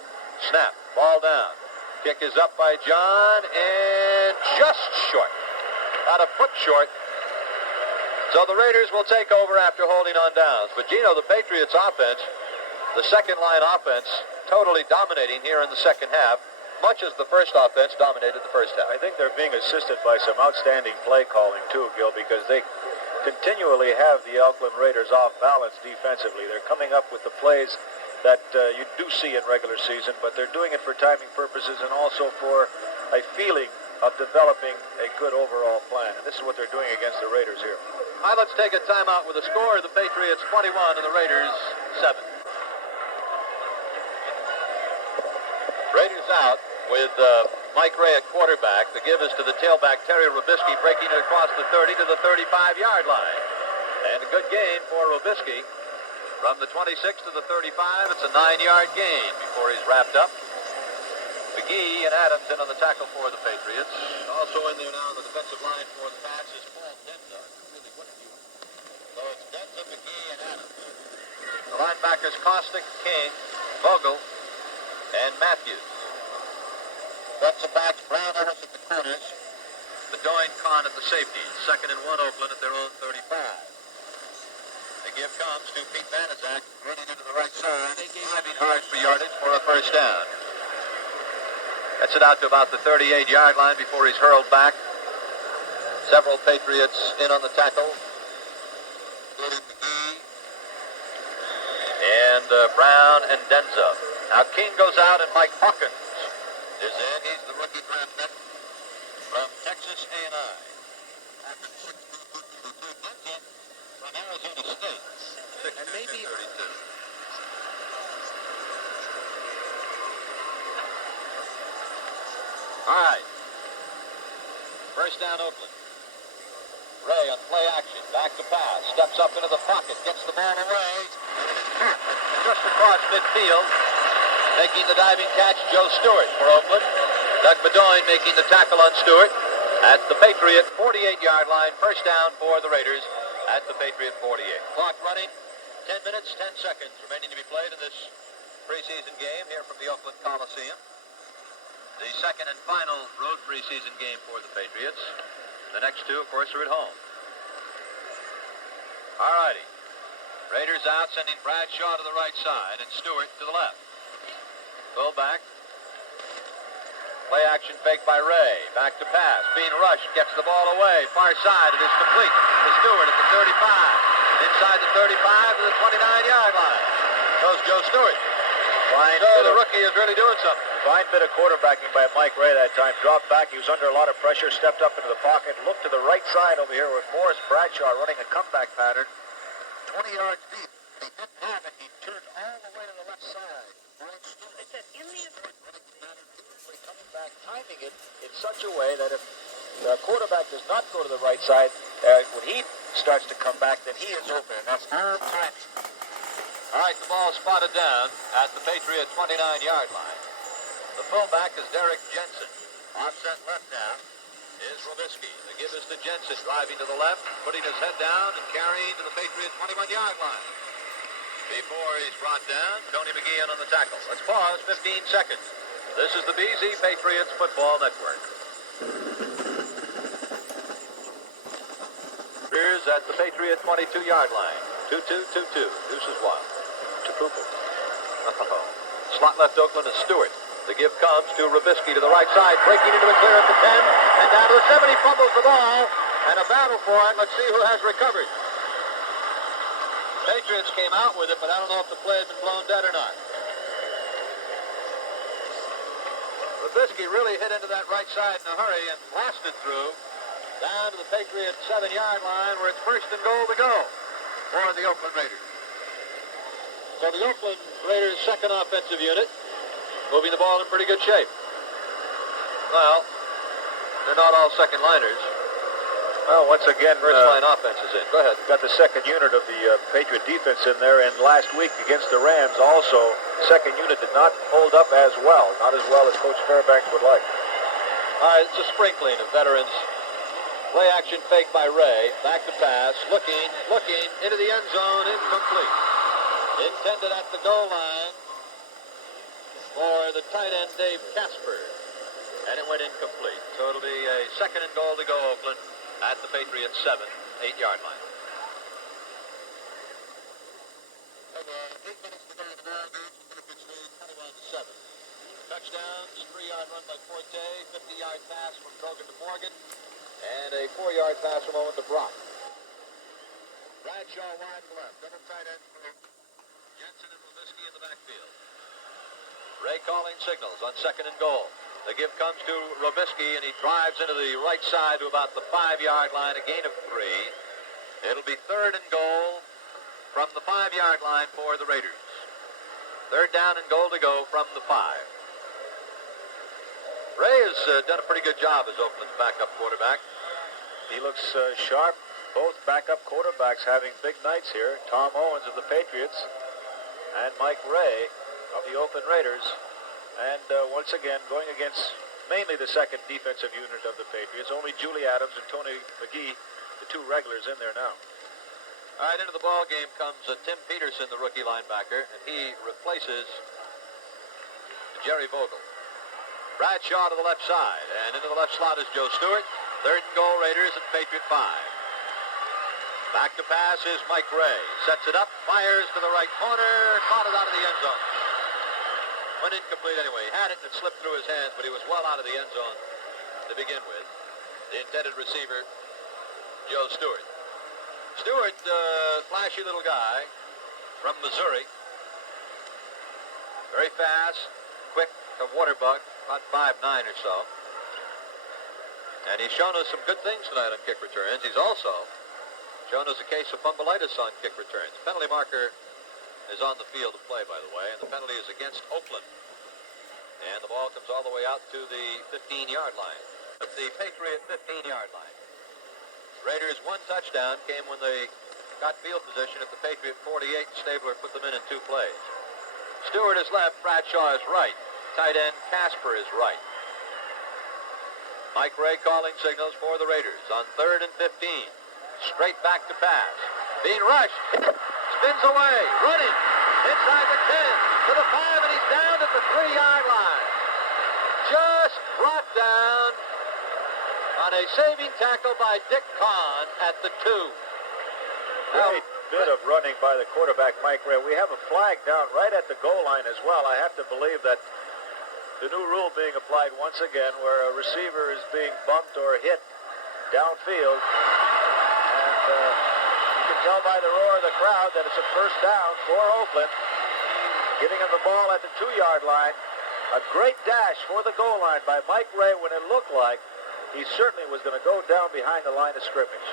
Snap, ball down. Kick is up by John, and just short. About a foot short. So the Raiders will take over after holding on downs. But, Gino, the Patriots offense, the second-line offense, totally dominating here in the second half, much as the first offense dominated the first half. I think they're being assisted by some outstanding play calling, too, Gil, because they continually have the Oakland Raiders off balance defensively. They're coming up with the plays that you do see in regular season, but they're doing it for timing purposes and also for a feeling of developing a good overall plan. And this is what they're doing against the Raiders here. All right, let's take a timeout with the score. The Patriots 21 and the Raiders 7. Raiders out with Mike Ray at quarterback. The give is to the tailback, Terry Robisky, breaking it across the 30 to the 35-yard line. And a good gain for Robisky. From the 26 to the 35, it's a 9-yard gain before he's wrapped up. McGee and Adams in on the tackle for the Patriots. Also in there now on the defensive line for the Pats is Paul Denza. Really, what have you? So it's Denza, McGee, and Adams. The linebackers Kostick, King, Vogel, and Matthews. Defensive backs Brown, Ellis at the corners. Bedoin, Kahn at the safeties. 2nd and 1 Oakland at their own 35. The give comes to Pete Vanazak, running into the right side. Driving hard for yardage for a first down. Gets it out to about the 38-yard line before he's hurled back. Several Patriots in on the tackle, including McGee and Brown and Denza. Now King goes out and Mike Hawkins is in. He's the rookie draft pick from Texas A&I. From Arizona State. And maybe 32. All right. First down, Oakland. Ray on play action. Back to pass. Steps up into the pocket. Gets the ball away. Just across midfield. Making the diving catch, Joe Stewart for Oakland. Doug Bedoin making the tackle on Stewart at the Patriot 48-yard line. First down for the Raiders at the Patriot 48. Clock running. 10 minutes, 10 seconds remaining to be played in this preseason game here from the Oakland Coliseum. The second and final road preseason game for the Patriots. The next two, of course, are at home. All righty. Raiders out, sending Bradshaw to the right side and Stewart to the left. Fullback. Play action fake by Ray. Back to pass. Being rushed. Gets the ball away. Far side. It is complete to Stewart at the 35. Inside the 35 to the 29-yard line. Goes Joe Stewart. So the rookie is really doing something. Fine bit of quarterbacking by Mike Ray that time. Dropped back. He was under a lot of pressure. Stepped up into the pocket. Looked to the right side over here with Morris Bradshaw running a comeback pattern. 20 yards deep. He didn't have it. He turned all the way to the left side. They said in the coming back, timing it in such a way that if the quarterback does not go to the right side, when he starts to come back, then he is open. And that's all timing. All right, the ball spotted down at the Patriot 29-yard line. The fullback is Derek Jensen. Offset left now is Robisky. The give is to Jensen, driving to the left, putting his head down and carrying to the Patriot 21-yard line. Before he's brought down, Tony McGee in on the tackle. Let's pause 15 seconds. This is the BZ Patriots Football Network. Spears at the Patriot 22-yard line. 2-2, 2-2. Deuces one. To Cooper. Slot left Oakland is Stewart. The give comes to Robisky to the right side, breaking into the clear at the 10, and down to the 7. He fumbles the ball, and a battle for it. Let's see who has recovered. Patriots came out with it, but I don't know if the play had been blown dead or not. Robisky really hit into that right side in a hurry and blasted through down to the Patriots 7-yard line where it's 1st and goal to go for the Oakland Raiders. So the Oakland Raiders' second offensive unit moving the ball in pretty good shape. Well, they're not all second liners. Well, once again, First line offense is in. Go ahead. Got the second unit of the Patriot defense in there, and last week against the Rams also, second unit did not hold up as well. Not as well as Coach Fairbanks would like. All right, it's a sprinkling of veterans. Play action fake by Ray. Back to pass. Looking into the end zone. Incomplete. Intended at the goal line for the tight end Dave Casper. And it went incomplete. So it'll be a 2nd and goal to go, Oakland, at the Patriots 7, 8-yard line. 8 minutes to go in the ball game. Patriots lead 21-7. Touchdowns, 3-yard run by Forte, 50-yard pass from Brogan to Morgan, and a 4-yard pass from Owen to Brock. Bradshaw wide left, double tight end for Jensen and Robisky in the backfield. Ray calling signals on 2nd and goal. The give comes to Robisky, and he drives into the right side to about the 5-yard line, a gain of 3. It'll be 3rd and goal from the 5-yard line for the Raiders. 3rd down and goal to go from the 5. Ray has done a pretty good job as Oakland's backup quarterback. He looks sharp. Both backup quarterbacks having big nights here. Tom Owens of the Patriots and Mike Ray of the Oakland Raiders. And once again, going against mainly the second defensive unit of the Patriots. Only Julie Adams and Tony McGee, the 2 regulars in there now. All right, into the ball game comes Tim Peterson, the rookie linebacker, and he replaces Jerry Vogel. Bradshaw to the left side, and into the left slot is Joe Stewart. 3rd and goal, Raiders at Patriot 5. Back to pass is Mike Ray. Sets it up, fires to the right corner, caught it out of the end zone. Went incomplete anyway. He had it and it slipped through his hands, but he was well out of the end zone to begin with. The intended receiver, Joe Stewart. Stewart, flashy little guy from Missouri. Very fast, quick, a water bug, about 5'9" or so. And he's shown us some good things tonight on kick returns. He's also shown us a case of fumbleitis on kick returns. Penalty marker is on the field of play, by the way, and the penalty is against Oakland. And the ball comes all the way out to the 15-yard line. At the Patriot 15-yard line. Raiders' 1 touchdown came when they got field position at the Patriot 48. Stabler put them in 2 plays. Stewart is left, Bradshaw is right. Tight end Casper is right. Mike Ray calling signals for the Raiders on 3rd and 15. Straight back to pass. Being rushed. Spins away. Running. Inside the 10. To the 5, and he's down at the 3-yard line. Just brought down on a saving tackle by Dick Kahn at the 2. Great bit of running by the quarterback, Mike Ray. We have a flag down right at the goal line as well. I have to believe that the new rule being applied once again where a receiver is being bumped or hit downfield. And you can tell by the roar of the crowd that it's a 1st down for Oakland. Giving him the ball at the 2-yard line. A great dash for the goal line by Mike Ray when it looked like he certainly was going to go down behind the line of scrimmage.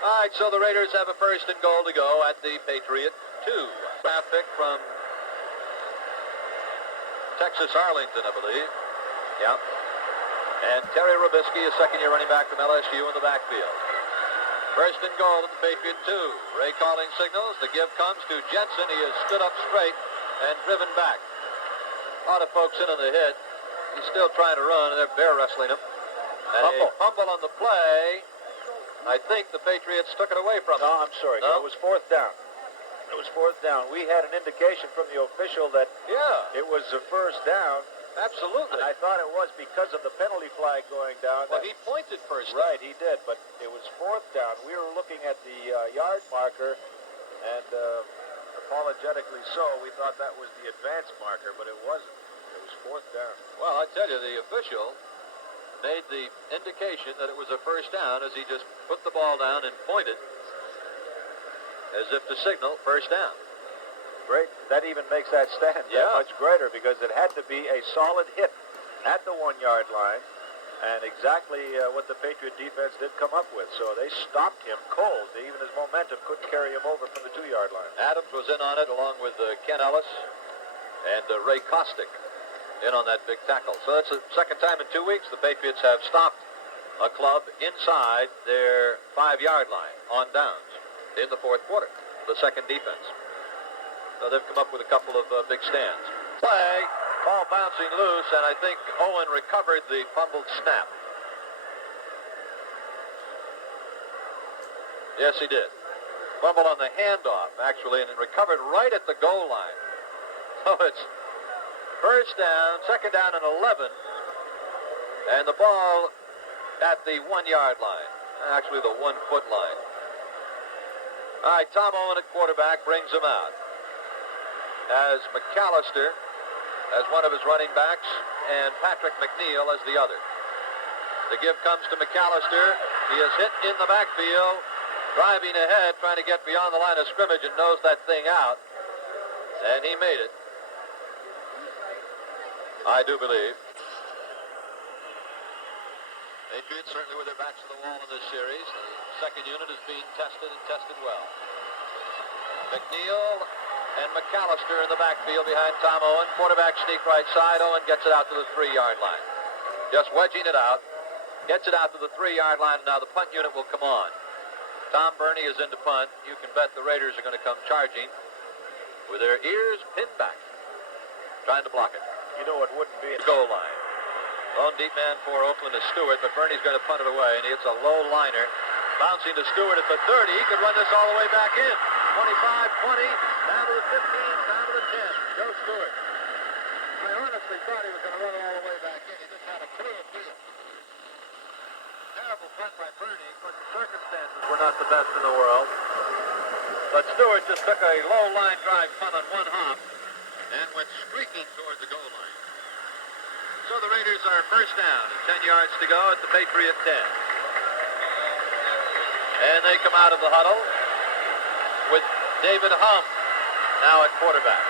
All right, so the Raiders have a 1st and goal to go at the Patriot 2. Draft pick from Texas Arlington, I believe. Yeah. And Terry Robisky, a 2nd-year running back from LSU in the backfield. 1st and goal at the Patriot 2. Ray calling signals. The give comes to Jensen. He has stood up straight and driven back. A lot of folks in on the hit. He's still trying to run, and they're bear wrestling him. And a fumble on the play. I think the Patriots took it away from him. No, I'm sorry. No? It was 4th down. It was 4th down. We had an indication from the official that it was a 1st down. Absolutely. And I thought it was because of the penalty flag going down. Well, he pointed first. Right, he did, but it was fourth down. We were looking at the yard marker, and apologetically so, we thought that was the advance marker, but it wasn't. It was fourth down. Well, I tell you, the official made the indication that it was a first down as he just put the ball down and pointed as if to signal first down. Great. That even makes that stand that much greater because it had to be a solid hit at the 1 yard line, and exactly what the Patriot defense did come up with. So they stopped him cold. Even his momentum couldn't carry him over from the 2 yard line. Adams was in on it along with Ken Ellis and Ray Kostick in on that big tackle. So that's the second time in 2 weeks the Patriots have stopped a club inside their 5 yard line on downs in the fourth quarter, the second defense. So they've come up with a couple of big stands. Play, ball bouncing loose, and I think Owen recovered the fumbled snap. Yes, he did. Fumbled on the handoff, actually, and it recovered right at the goal line. So it's first down, second down and 11, and the ball at the 1 yard line, actually the 1 foot line. All right, Tom Owen at quarterback brings him out. As McAllister as one of his running backs and Patrick McNeil as the other. The give comes to McAllister. He is hit in the backfield, driving ahead, trying to get beyond the line of scrimmage and nose that thing out. And he made it, I do believe. Patriots certainly with their backs to the wall in this series. The second unit is being tested and tested well. McNeil and McAllister in the backfield behind Tom Owen. Quarterback sneak right side. Owen gets it out to the 3 yard line. Just wedging it out. Gets it out to the 3 yard line. Now the punt unit will come on. Tom Burney is in to punt. You can bet the Raiders are going to come charging with their ears pinned back, trying to block it. You know it wouldn't be a goal line. Lone deep man for Oakland is Stewart, but Burney's going to punt it away, and it's a low liner. Bouncing to Stewart at the 30. He could run this all the way back in. 25, 20, down to the 15, down to the 10. Joe Stewart. I honestly thought he was going to run it all the way back in. He just had a clear field. Terrible punt by Burney. Of course, the circumstances were not the best in the world. But Stewart just took a low line drive punt on one hop and went streaking toward the goal line. So the Raiders are first down, 10 yards to go at the Patriot 10. And they come out of the huddle with David Hum now at quarterback.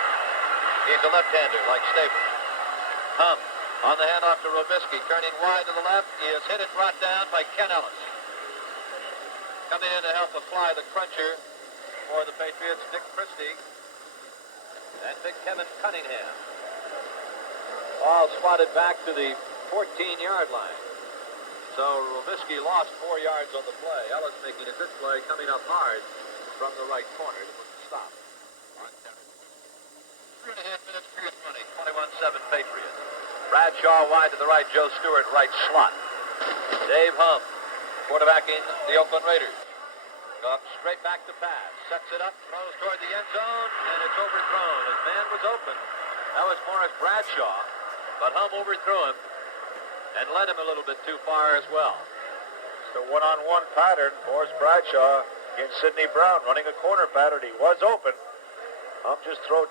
He's a left-hander like Staples. Hum on the handoff to Robisky, turning wide to the left. He is hit and brought down by Ken Ellis. Coming in to help apply the cruncher for the Patriots, Dick Christie and big Kevin Cunningham. All spotted back to the 14-yard line. So Robisky lost 4 yards on the play. Ellis making a good play, coming up hard from the right corner to put the stop. 3.5 minutes, period money. 21-7 Patriots. Bradshaw wide to the right, Joe Stewart right slot. Dave Hum quarterbacking the Oakland Raiders. Up straight back to pass. Sets it up, throws toward the end zone, and it's overthrown. His man was open. That was Morris Bradshaw, but Hum overthrew him and led him a little bit too far as well. It's a one-on-one pattern. Morris Bradshaw against Sidney Brown running a corner pattern. He was open. Hum just threw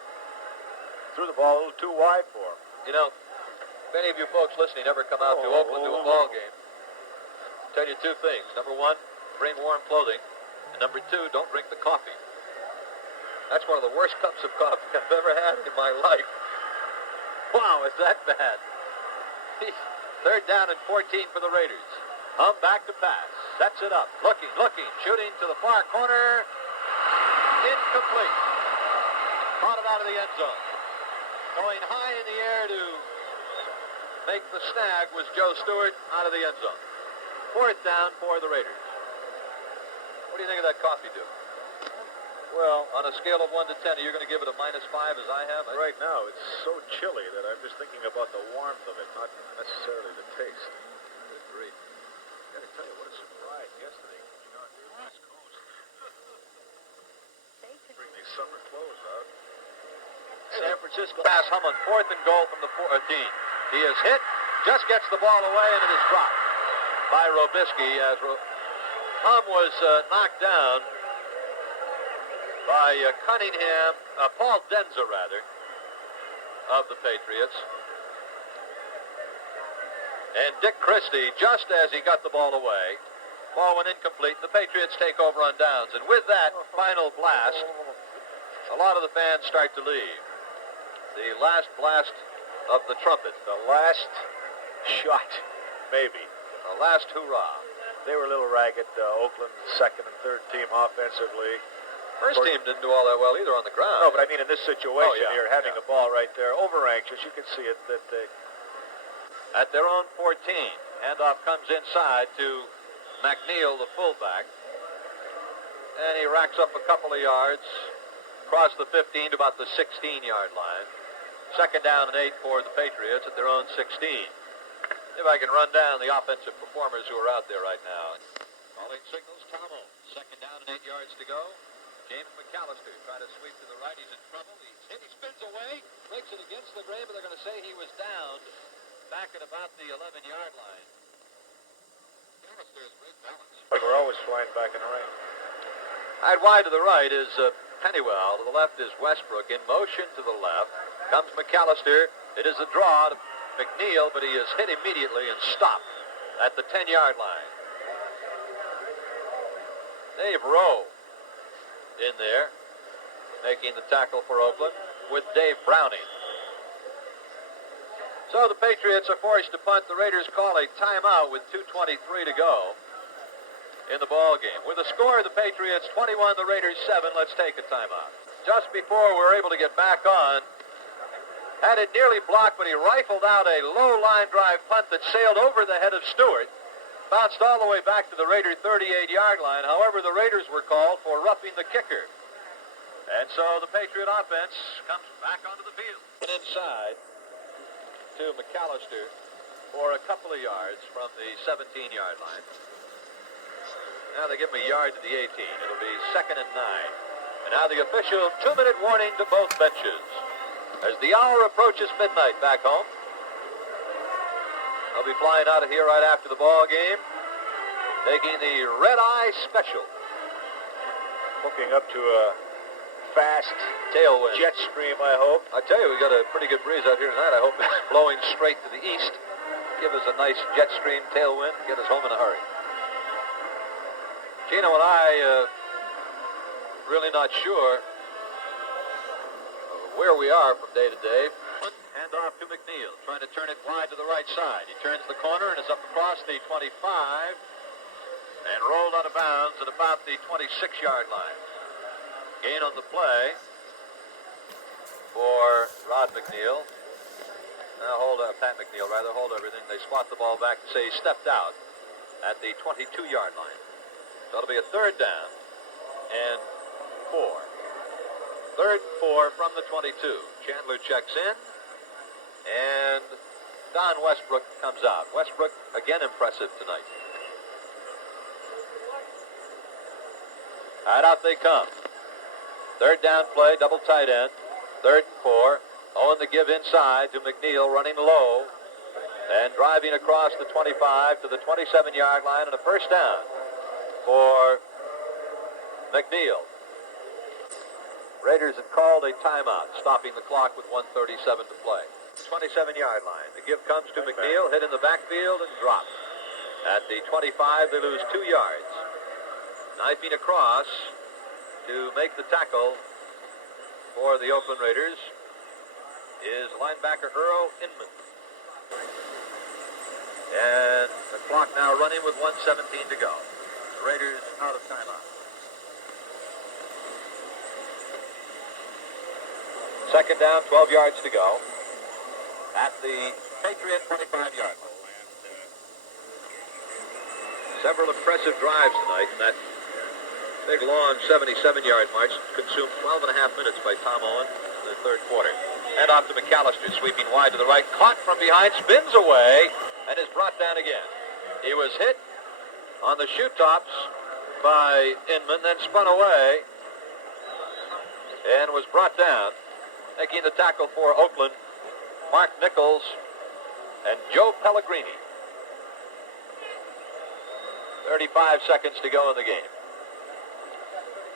the ball a little too wide for him. You know, if any of you folks listening ever come out to Oakland to a ball game, I'll tell you two things. Number one, bring warm clothing. And number two, don't drink the coffee. That's one of the worst cups of coffee I've ever had in my life. Wow, is that bad? Third down and 14 for the Raiders. Hum back to pass. Sets it up. Looking. Shooting to the far corner. Incomplete. Caught it out of the end zone. Going high in the air to make the snag was Joe Stewart out of the end zone. Fourth down for the Raiders. What do you think of that coffee, Duke? Well, on a scale of 1 to 10, are you going to give it a -5 as I have? Right now, it's so chilly that I'm just thinking about the warmth of it, not necessarily the taste. Good grief. I got to tell you, what a surprise yesterday coming out here on the West Coast. Bring these summer clothes out. San Francisco pass Hum on 4th and goal from the 14. He is hit, just gets the ball away, and it is dropped by Robisky as Hum was knocked down by Cunningham, Paul Denza, rather, of the Patriots. And Dick Christie, just as he got the ball away, ball went incomplete. The Patriots take over on downs. And with that final blast, a lot of the fans start to leave. The last blast of the trumpet. The last shot, maybe. The last hurrah. They were a little ragged, Oakland, second and third team offensively. First team didn't do all that well either on the ground. No, but I mean in this situation here, having yeah. the ball right there, over-anxious, you can see it. That At their own 14, handoff comes inside to McNeil, the fullback. And he racks up a couple of yards, across the 15 to about the 16-yard line. Second down and 8 for the Patriots at their own 16. If I can run down the offensive performers who are out there right now. Calling signals, Tom Holmes. Second down and 8 yards to go. James McAllister trying to sweep to the right. He's in trouble. He's hit. He spins away. Breaks it against the grain, but they're going to say he was down back at about the 11-yard line. McAllister has great balance. like we're always flying back in the rain. Out wide to the right is Pennywell. To the left is Westbrook. In motion to the left comes McAllister. It is a draw to McNeil, but he is hit immediately and stopped at the 10-yard line. Dave Rowe in there, making the tackle for Oakland with Dave Browning. So the Patriots are forced to punt. The Raiders call a timeout with 2:23 to go in the ball game. With the score of the Patriots 21, the Raiders 7, let's take a timeout. Just before we were able to get back on, had it nearly blocked, but he rifled out a low line drive punt that sailed over the head of Stewart, bounced all the way back to the Raider 38-yard line. However, the Raiders were called for roughing the kicker. And so the Patriot offense comes back onto the field. And inside to McAllister for a couple of yards from the 17-yard line. Now they give him a yard to the 18. It'll be 2nd and 9. And now the official 2-minute warning to both benches. As the hour approaches midnight back home, they'll be flying out of here right after the ball game, taking the red-eye special. Hooking up to a fast Tailwind. jet stream, I hope. I tell you, we got a pretty good breeze out here tonight. I hope it's blowing straight to the east. Give us a nice jet stream tailwind. Get us home in a hurry. Gino and I really not sure where we are from day to day. Hand off to McNeil, trying to turn it wide to the right side. He turns the corner and is up across the 25 and rolled out of bounds at about the 26-yard line. Gain on the play for Rod McNeil. Pat McNeil, rather, hold everything. They spot the ball back and say he stepped out at the 22-yard line. So it'll be a 3rd down and 4. 3rd and 4 from the 22. Chandler checks in, and Don Westbrook comes out. Westbrook, again, impressive tonight. Right out they come. 3rd down play, double tight end. 3rd and 4. Owen the give inside to McNeil, running low and driving across the 25 to the 27-yard line, and a 1st down for McNeil. Raiders had called a timeout, stopping the clock with 1:37 to play. 27-yard line. The give comes to McNeil, hit in the backfield and dropped. At the 25, they lose 2 yards. Knifing across to make the tackle for the Oakland Raiders is linebacker Earl Inman. And the clock now running with 1:17 to go. The Raiders out of timeout. 2nd down, 12 yards to go at the Patriot 25-yard line. Several impressive drives tonight, and that big, long 77-yard march consumed 12 and a half minutes by Tom Owen in the 3rd quarter. And off to McAllister, sweeping wide to the right, caught from behind, spins away, and is brought down again. He was hit on the shoe tops by Inman, then spun away and was brought down. Making the tackle for Oakland, Mark Nichols, and Joe Pellegrini. 35 seconds to go in the game.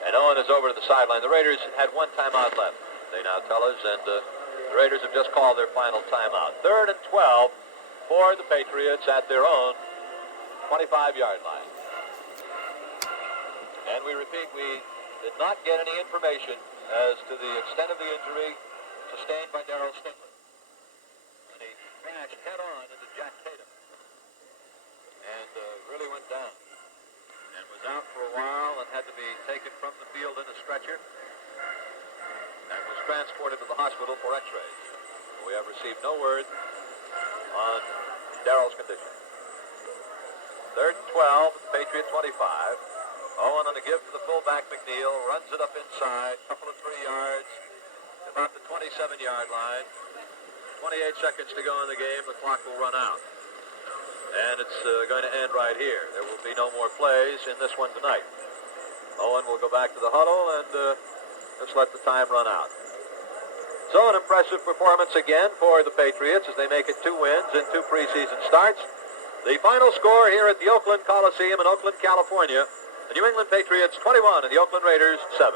And Owen is over to the sideline. The Raiders had one timeout left, they now tell us, and the Raiders have just called their final timeout. 3rd and 12 for the Patriots at their own 25-yard line. And we repeat, we did not get any information as to the extent of the injury sustained by DARRYL Stingley. And he crashed head-on into Jack Tatum. And really went down. And was out for a while and had to be taken from the field in a stretcher. And was transported to the hospital for x-rays. We have received no word on DARRYL's condition. 3rd and 12, Patriot 25. Owen on a give to the fullback McNeil, runs it up inside, couple of 3 yards, about the 27-yard line. 28 seconds to go in the game, the clock will run out. And it's going to end right here. There will be no more plays in this one tonight. Owen will go back to the huddle and just let the time run out. So an impressive performance again for the Patriots as they make it 2 wins in 2 preseason starts. The final score here at the Oakland Coliseum in Oakland, California, the New England Patriots 21 and the Oakland Raiders 7.